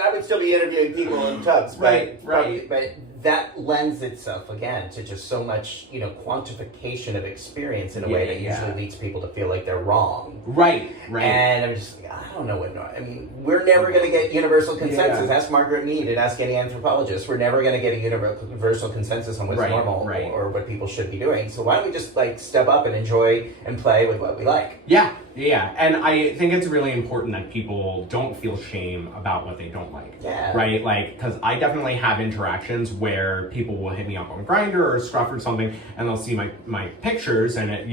I would still be interviewing people in tubs. Right. But that lends itself, again, to just so much, quantification of experience in a way that usually leads people to feel like they're wrong. Right. And I'm just like, I don't know what... I mean, we're never going to get universal consensus. Ask Margaret Mead and ask any anthropologist. We're never going to get a universal consensus on what's normal or what people should be doing. So why don't we just, step up and enjoy and play with what we like? Yeah. And I think it's really important that people don't feel shame about what they don't like. Yeah. Right? Like, because I definitely have interactions where people will hit me up on Grindr or Scruff or something, and they'll see my pictures, and it,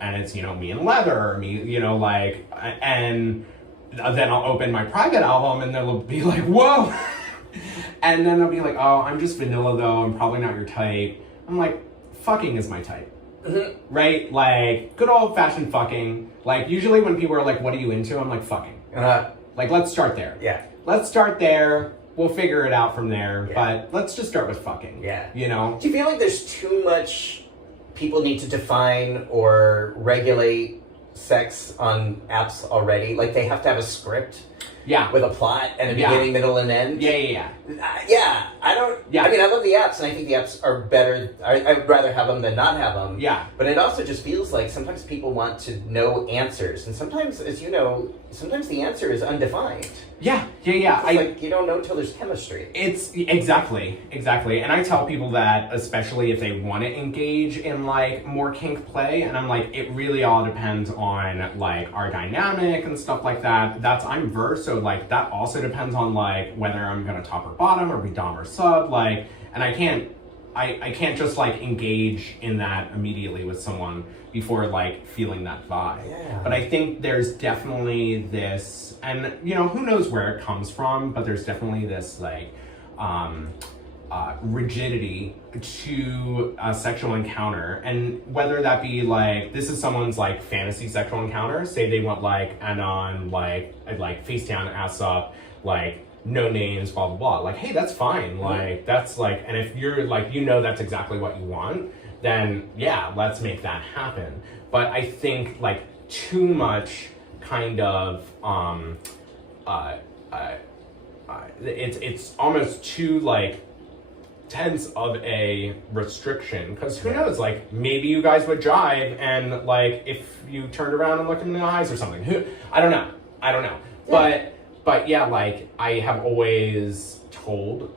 and it's, me in leather, or me, and then I'll open my private album, and they'll be like, whoa! And then they'll be like, oh, I'm just vanilla though, I'm probably not your type. I'm like, fucking is my type. Right? Like, good old-fashioned fucking. Like, usually when people are like, what are you into? I'm like, fucking. Like, let's start there. Yeah. Let's start there. We'll figure it out from there. Yeah. But let's just start with fucking. Yeah. Do you feel like there's too much people need to define or regulate sex on apps already? Like, they have to have a script? Yeah. With a plot and a beginning, middle, and end? Yeah. I don't... Yeah. I mean, I love the apps, and I think the apps are better. I'd rather have them than not have them. Yeah. But it also just feels like sometimes people want to know answers. And sometimes, as you know, sometimes the answer is undefined. Yeah. It's like you don't know till there's chemistry. It's exactly. And I tell people that, especially if they want to engage in more kink play, and I'm like, it really all depends on our dynamic and stuff like that. I'm verse, so that also depends on whether I'm gonna top or bottom or be dom or sub, and I can't just engage in that immediately with someone before feeling that vibe. Yeah. But I think there's definitely this, and who knows where it comes from, but there's definitely this rigidity to a sexual encounter, and whether that be this is someone's fantasy sexual encounter, say they want anon, face down, ass up, no names, blah blah blah, hey, that's fine. That's and if you're that's exactly what you want, then yeah, let's make that happen. But I think too much kind of it's almost too tense of a restriction, because who knows, maybe you guys would jive, and if you turned around and looked in the eyes or something, I don't know. Yeah. But yeah, I have always told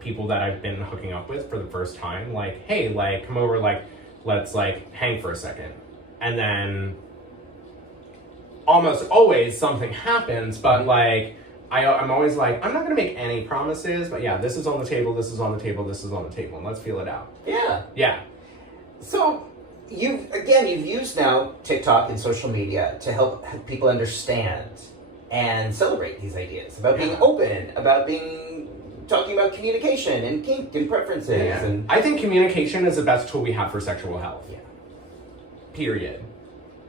people that I've been hooking up with for the first time, hey, come over, let's hang for a second. And then almost always something happens, but I'm always I'm not gonna make any promises, but yeah, this is on the table, this is on the table, this is on the table, and let's feel it out. Yeah. So you've used now TikTok and social media to help people understand and celebrate these ideas about being open, about talking about communication and kink and preferences. Yeah. And I think communication is the best tool we have for sexual health. Yeah. Period.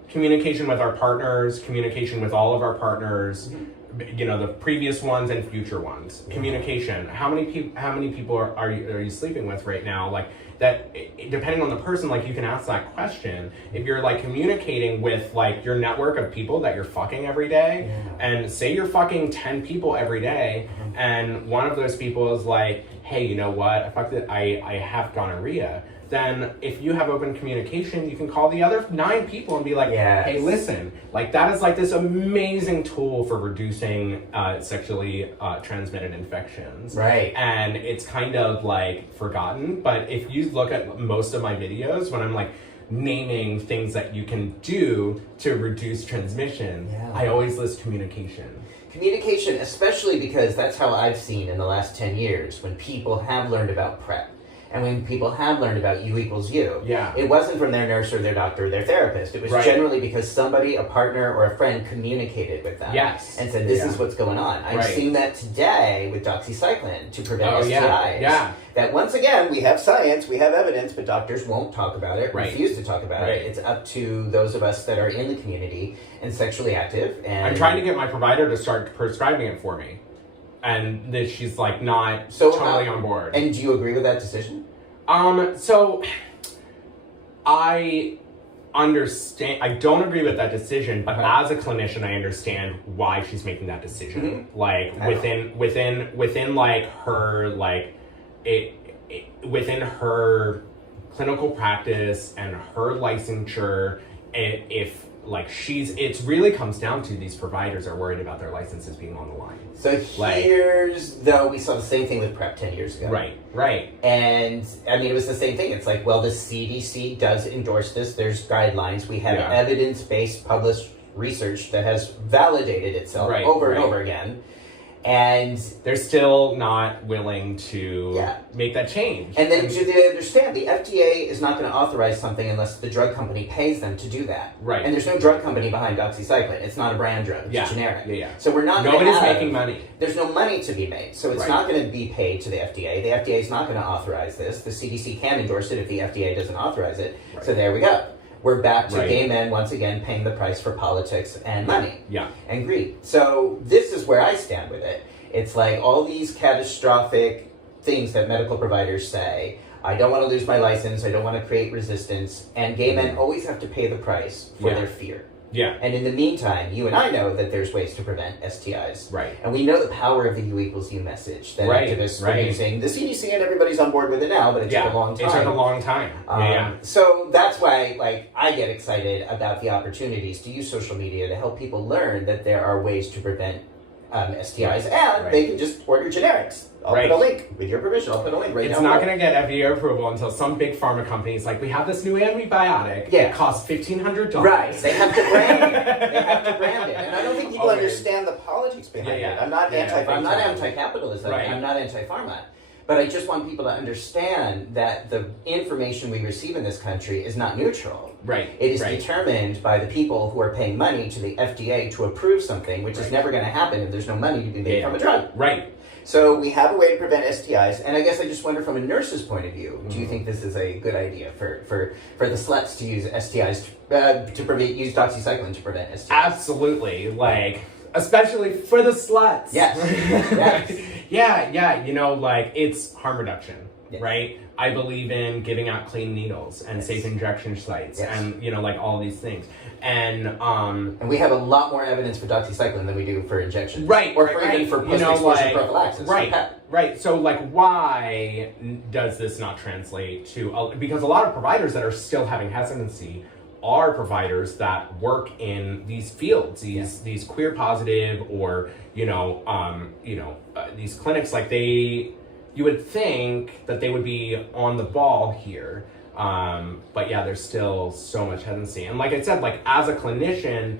Communication with our partners, communication with all of our partners, you know, the previous ones and future ones. Communication. How many people are you sleeping with right now? Like that, depending on the person, like you can ask that question. If you're like communicating with like your network of people that you're fucking every day, and say you're fucking 10 people every day, and one of those people is like, hey, you know what? I have gonorrhea. Then if you have open communication, you can call the other 9 people and be like, hey, listen, like that is like this amazing tool for reducing sexually transmitted infections. Right. And it's kind of like forgotten, but if you look at most of my videos when I'm like naming things that you can do to reduce transmission, I always list communication. Communication, especially because that's how I've seen in the last 10 years when people have learned about PrEP. And when people have learned about U equals U, it wasn't from their nurse or their doctor or their therapist. It was generally because somebody, a partner or a friend, communicated with them and said, this is what's going on. I've seen that today with doxcycyline to prevent STIs. That once again, we have science, we have evidence, but doctors won't talk about it, refuse to talk about it. It's up to those of us that are in the community and sexually active. And I'm trying to get my provider to start prescribing it for me. And that she's like not totally on board. And do you agree with that decision? So I understand. I don't agree with that decision, but as a clinician, I understand why she's making that decision. Like within like her within her clinical practice and her licensure, if like it really comes down to these providers are worried about their licenses being on the line. So though we saw the same thing with PrEP 10 years ago. Right. And I mean, it was the same thing. It's like, well, the CDC does endorse this. There's guidelines. We have evidence-based published research that has validated itself over and over again. And they're still not willing to make that change. And then do they understand the FDA is not going to authorize something unless the drug company pays them to do that. Right. And there's no drug company behind doxycycline. It's not a brand drug. It's generic. So we're not. Nobody's making money. There's no money to be made, so it's not going to be paid to the FDA. The FDA is not going to authorize this. The CDC can endorse it if the FDA doesn't authorize it. So there we go. We're back to gay men once again paying the price for politics and money and greed. So this is where I stand with it. It's like all these catastrophic things that medical providers say. I don't want to lose my license. I don't want to create resistance. And gay men always have to pay the price for their fear. And in the meantime, you and I know that there's ways to prevent STIs. And we know the power of the U equals U message that activists were using. The CDC and everybody's on board with it now, but it took a long time. It took a long time. So that's why I get excited about the opportunities to use social media to help people learn that there are ways to prevent STIs, and they can just order generics. I'll put a link. With your permission, I'll put a link right now. It's not going to get FDA approval until some big pharma company is like, we have this new antibiotic. It costs $1,500. Right. They have to brand it. And I don't think people understand the politics behind it. I'm not anti-capitalist. I'm not anti-pharma. But I just want people to understand that the information we receive in this country is not neutral. It is determined by the people who are paying money to the FDA to approve something, which is never going to happen if there's no money to be made from a drug. So we have a way to prevent STIs, and I guess I just wonder from a nurse's point of view, do you think this is a good idea for the sluts to use STIs, use doxycycline to prevent STIs? Absolutely. Like, especially for the sluts. You know, like, it's harm reduction, right? I believe in giving out clean needles and safe injection sites and, you know, like all these things. And we have a lot more evidence for doxycycline than we do for injections. Or even for post-exposure prophylaxis. So, like, why does this not translate to... because a lot of providers that are still having hesitancy are providers that work in these fields, these queer positive or, these clinics, like you would think that they would be on the ball here. But yeah, there's still so much hesitancy. And like I said, like as a clinician,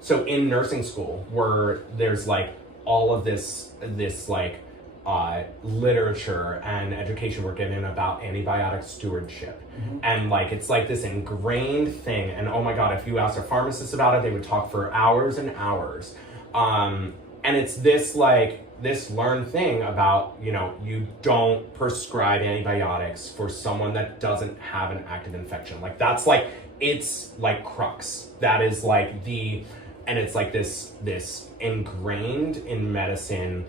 so in nursing school where there's like all of this literature and education we're given about antibiotic stewardship. And like, it's like this ingrained thing. And oh my God, if you asked a pharmacist about it, they would talk for hours and hours. And it's this learned thing about, you don't prescribe antibiotics for someone that doesn't have an active infection. Like that's like, it's like crux. That is like the and it's like this ingrained in medicine,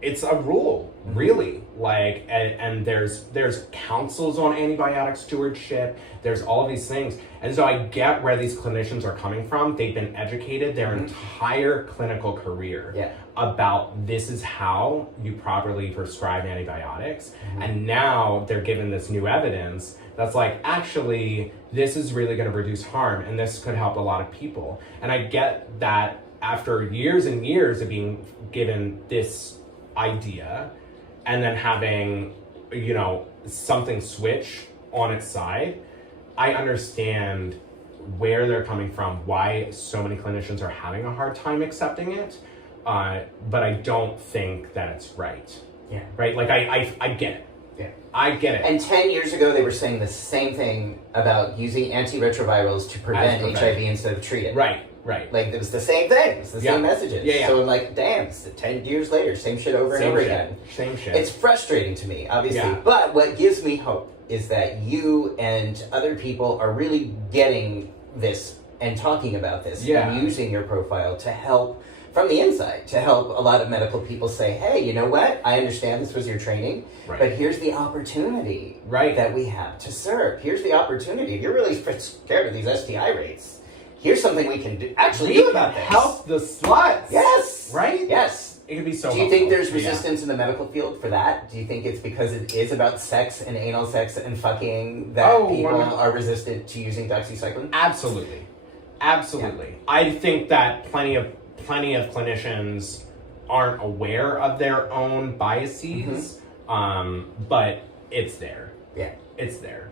it's a rule, really. Like, and there's councils on antibiotic stewardship. There's all of these things. And so I get where these clinicians are coming from. They've been educated their entire clinical career about this is how you properly prescribe antibiotics. And now they're given this new evidence that's like, actually, this is really going to reduce harm, and this could help a lot of people. And I get that after years and years of being given this idea and then having, you know, something switch on its side, I understand where they're coming from, why so many clinicians are having a hard time accepting it, but I don't think that it's right. Yeah. Right? Like, I get it. Yeah. I get it. And 10 years ago, they were saying the same thing about using antiretrovirals to prevent HIV instead of treat it. Right. Like, it was the same thing. It's the same messages. Yeah. So I'm like, damn, it's 10 years later, same shit over and over again. Same shit. It's frustrating to me, obviously. Yeah. But what gives me hope is that you and other people are really getting this and talking about this and using your profile to help from the inside, to help a lot of medical people say, hey, you know what? I understand this was your training, but here's the opportunity that we have to serve. Here's the opportunity. If you're really scared of these STI rates, here's something we can do about this. Help the sluts. Yes. Right? Yes. It could be so Do you think there's resistance in the medical field for that? Do you think it's because it is about sex and anal sex and fucking that people are resistant to using doxycycline? Absolutely. Yeah. I think that plenty of clinicians aren't aware of their own biases, but it's there. Yeah. It's there.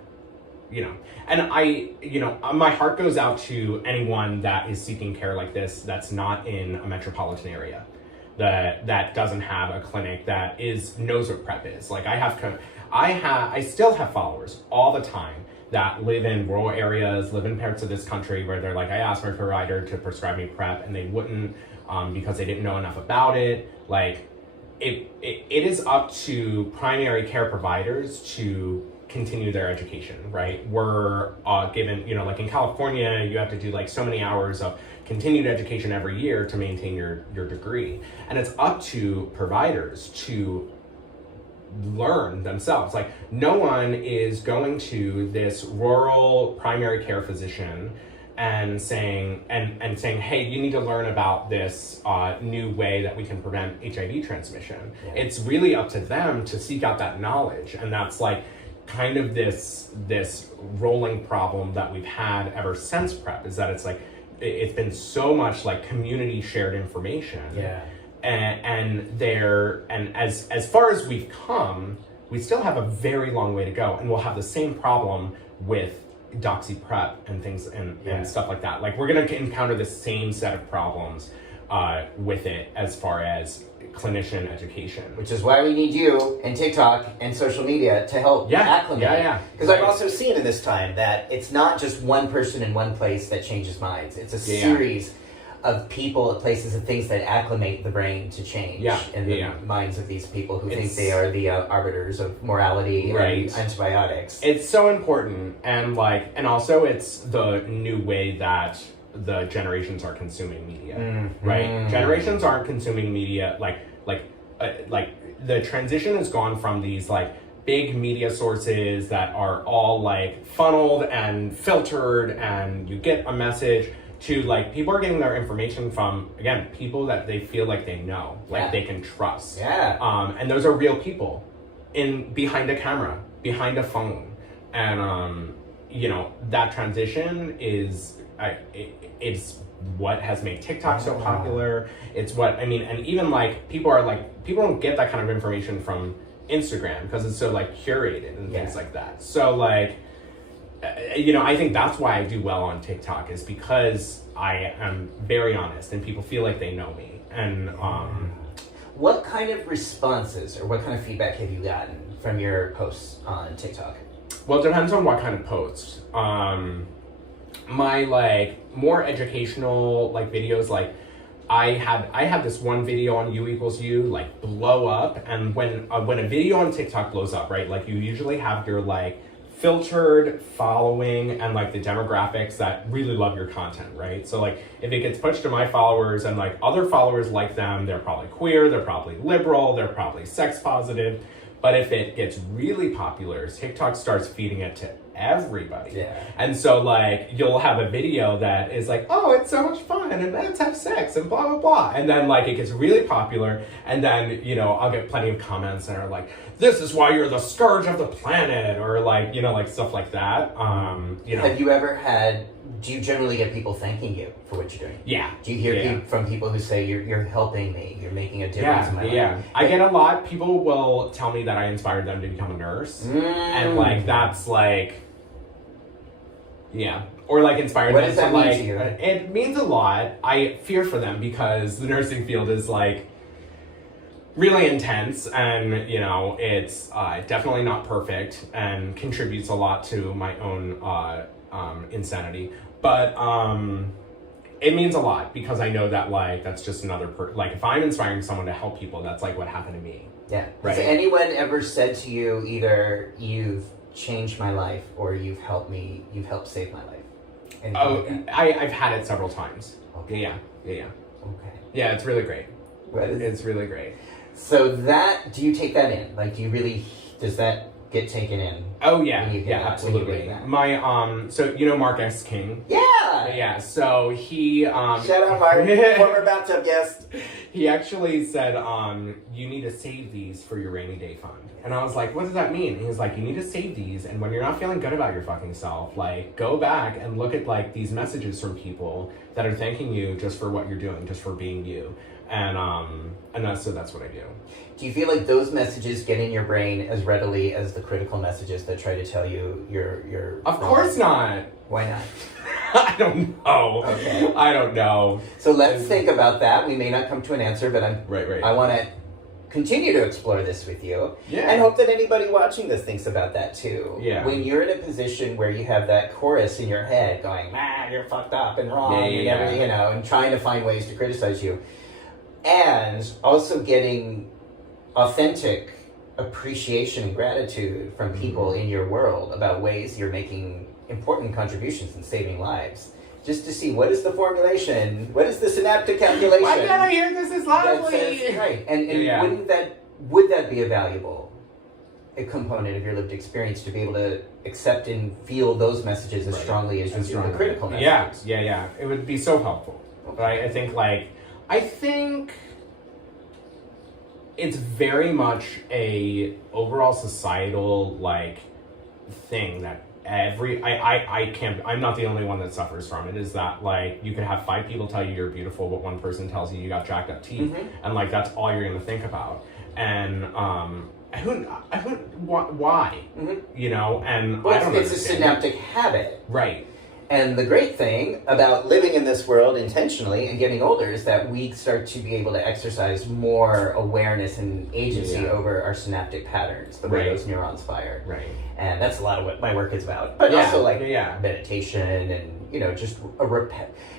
You know, and my heart goes out to anyone that is seeking care like this that's not in a metropolitan area, that doesn't have a clinic that knows what PrEP is. Like, I still have followers all the time that live in rural areas, live in parts of this country where they're like, I asked my provider to prescribe me PrEP and they wouldn't, because they didn't know enough about it. Like, it is up to primary care providers to continue their education, right? We're given, like in California, you have to do like so many hours of continued education every year to maintain your degree. And it's up to providers to learn themselves. Like, no one is going to this rural primary care physician and saying, hey, you need to learn about this new way that we can prevent HIV transmission. Yeah. It's really up to them to seek out that knowledge. And that's like kind of this rolling problem that we've had ever since PrEP, is that it's like, it's been so much like community shared information. Yeah. And as far as we've come, we still have a very long way to go, and we'll have the same problem with doxy PrEP and things and stuff like that. Like, we're gonna encounter the same set of problems with it as far as clinician education. Which is why we need you and TikTok and social media to help acclimate. Yeah. Because I've also seen in this time that it's not just one person in one place that changes minds. It's a series of people, places, and things that acclimate the brain to change in the minds of these people who think they are the arbiters of morality and antibiotics. It's so important, and also it's the new way that the generations are consuming media, right? Generations aren't consuming media like the transition has gone from these like big media sources that are all like funneled and filtered, and you get a message, to like people are getting their information from, again, people that they feel like they know, like they can trust. Yeah. And those are real people behind a camera, behind a phone, and that transition is it's what has made TikTok so popular. It's what and even like people don't get that kind of information from Instagram because it's so like curated and things like that. So like, I think that's why I do well on TikTok, is because I am very honest and people feel like they know me. And what kind of responses or what kind of feedback have you gotten from your posts on TikTok? Well, it depends on what kind of posts. My like more educational like videos, like I had this one video on U=U like blow up, and when a video on TikTok blows up, right, like you usually have your like filtered following and like the demographics that really love your content, right? So like if it gets pushed to my followers and like other followers like them, they're probably queer, they're probably liberal, they're probably sex positive. But if it gets really popular, TikTok starts feeding it to everybody. Yeah. And so like you'll have a video that is like, oh, it's so much fun and let's have sex and blah, blah, blah. And then like it gets really popular and then, you know, I'll get plenty of comments that are like, this is why you're the scourge of the planet, or like, you know, like stuff like that. You know. Have you ever had, do you generally get people thanking you for what you're doing? Yeah. Do you hear from people who say, you're helping me, you're making a difference in my life? Yeah, I get a lot. People will tell me that I inspired them to become a nurse. And like, that's like, yeah. Or like inspired what them does that to mean like, to you? It means a lot. I fear for them because the nursing field is like, really intense, and you know it's definitely not perfect and contributes a lot to my own insanity, but it means a lot because I know that like that's just another like if I'm inspiring someone to help people, that's like what happened to me. Yeah. Right. Has anyone ever said to you either you've changed my life or you've helped save my life? Anything like I've had it several times. Okay. Yeah. Okay. Yeah, it's really great. Well, It's really great. So that, do you take that in? Like, does that get taken in? Oh yeah, when you yeah, absolutely. My so you know Mark S. King? Yeah. So he shout out Mark, former bathtub guest. He actually said, you need to save these for your rainy day fund. And I was like, what does that mean? And he's like, you need to save these, and when you're not feeling good about your fucking self, like, go back and look at, like, these messages from people that are thanking you just for what you're doing, just for being you. And that's what I do. Do you feel like those messages get in your brain as readily as the critical messages that try to tell you you're Of course not. Why not? I don't know. Okay. I don't know. So let's think about that. We may not come to an answer, but I want to continue to explore this with you. Yeah. And hope that anybody watching this thinks about that too. Yeah. When you're in a position where you have that chorus in your head going, you're fucked up and wrong, and trying to find ways to criticize you. And also getting authentic appreciation and gratitude from people in your world about ways you're making important contributions in saving lives. Just to see what is the formulation, what is the synaptic calculation. Why can't I hear this is lovely? Right. And would that be a valuable component of your lived experience to be able to accept and feel those messages as strongly as you do the critical messages? Yeah. It would be so helpful. Okay. I think it's very much a overall societal thing that I'm not the only one that suffers from it, is that you could have 5 people tell you you're beautiful, but one person tells you got jacked up teeth, and that's all you're gonna think about. And why? And well, I don't it's a synaptic habit, right? And the great thing about living in this world intentionally and getting older is that we start to be able to exercise more awareness and agency over our synaptic patterns, the way those neurons fire. Right. And that's a lot of what my work is about. But also meditation and, just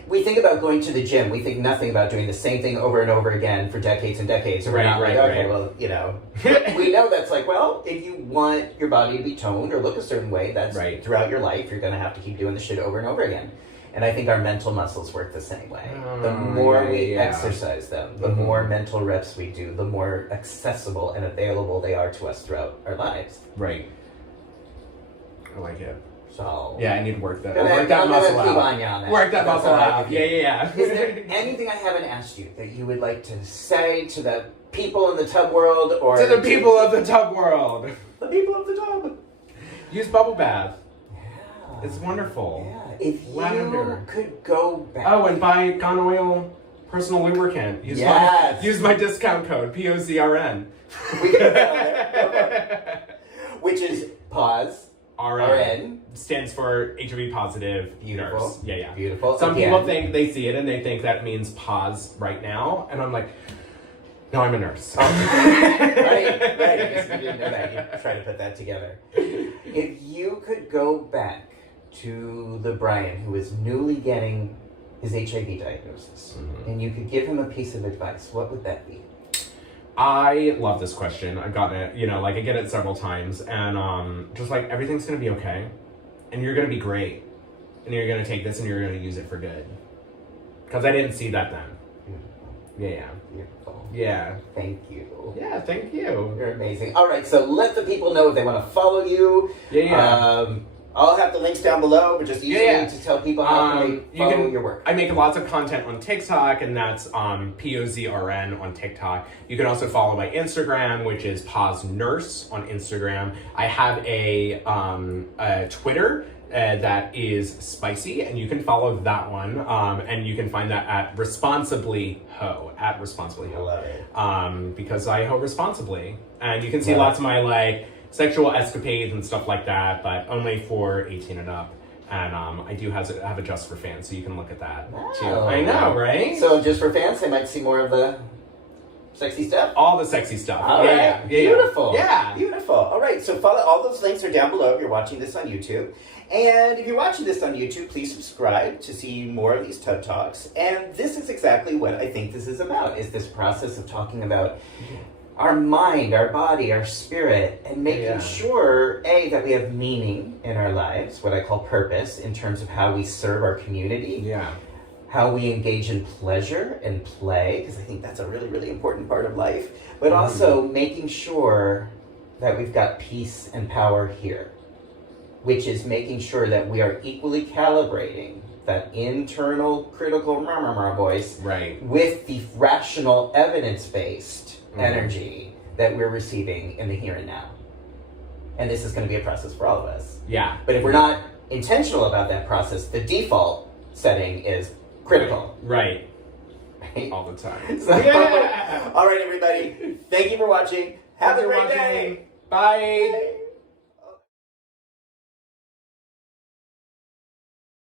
we think about going to the gym. We think nothing about doing the same thing over and over again for decades and decades. And we're not we know that's if you want your body to be toned or look a certain way, that's throughout your life, you're going to have to keep doing the shit over and over again. And I think our mental muscles work the same way. The more we exercise them, the more mental reps we do, the more accessible and available they are to us throughout our lives. Right. I like it. So yeah, I need to work that. Work that muscle out. Work that muscle out. Yeah. Is there anything I haven't asked you that you would like to say to the people in the tub world, or to the people of the tub world? The people of the tub. Use bubble bath. Yeah, it's wonderful. Yeah, if you could go back. Oh, and buy Gun Oil personal lubricant. Use my discount code POZ RN. We can which is POZ RN. Stands for HIV positive nurse. Yeah. Beautiful. Some people think they see it and they think that means pause right now, and I'm like, no, I'm a nurse. Right. I guess you didn't know that. You try to put that together. If you could go back to the Brian who is newly getting his HIV diagnosis, and you could give him a piece of advice, what would that be? I love this question. I've gotten it, you know, like I get it several times, and just like everything's gonna be okay, and you're gonna be great, and you're gonna take this and you're gonna use it for good. Because I didn't see that then. Yeah. Beautiful. Yeah. Thank you. Yeah, thank you. You're amazing. All right, so let the people know if they want to follow you. Yeah. I'll have the links down below, but just easily to tell people how they follow your work. I make lots of content on TikTok, and that's POZ RN on TikTok. You can also follow my Instagram, which is POZ Nurse on Instagram. I have a Twitter that is spicy, and you can follow that one. And you can find that at Responsibly Ho, at Responsibly Ho. Love it. Because I hoe responsibly. And you can see lots of my, like, sexual escapades and stuff like that, but only for 18 and up. And I do have a Just for Fans, so you can look at that too. I know, right? So just for fans, they might see more of the sexy stuff? All the sexy stuff. All right. Beautiful. Yeah. Beautiful. All right, so follow, all those links are down below if you're watching this on YouTube. And if you're watching this on YouTube, please subscribe to see more of these TED Talks. And this is exactly what I think this is about, is this process of talking about our mind, our body, our spirit, and making sure, A, that we have meaning in our lives, what I call purpose, in terms of how we serve our community, how we engage in pleasure and play, because I think that's a really, really important part of life, but also making sure that we've got peace and power here, which is making sure that we are equally calibrating that internal critical voice with the rational evidence-based energy that we're receiving in the here and now. And this is going to be a process for all of us. Yeah. But if we're not intentional about that process, the default setting is critical. Right. All the time. So, all right, everybody. Thank you for watching. Have a great day. Bye.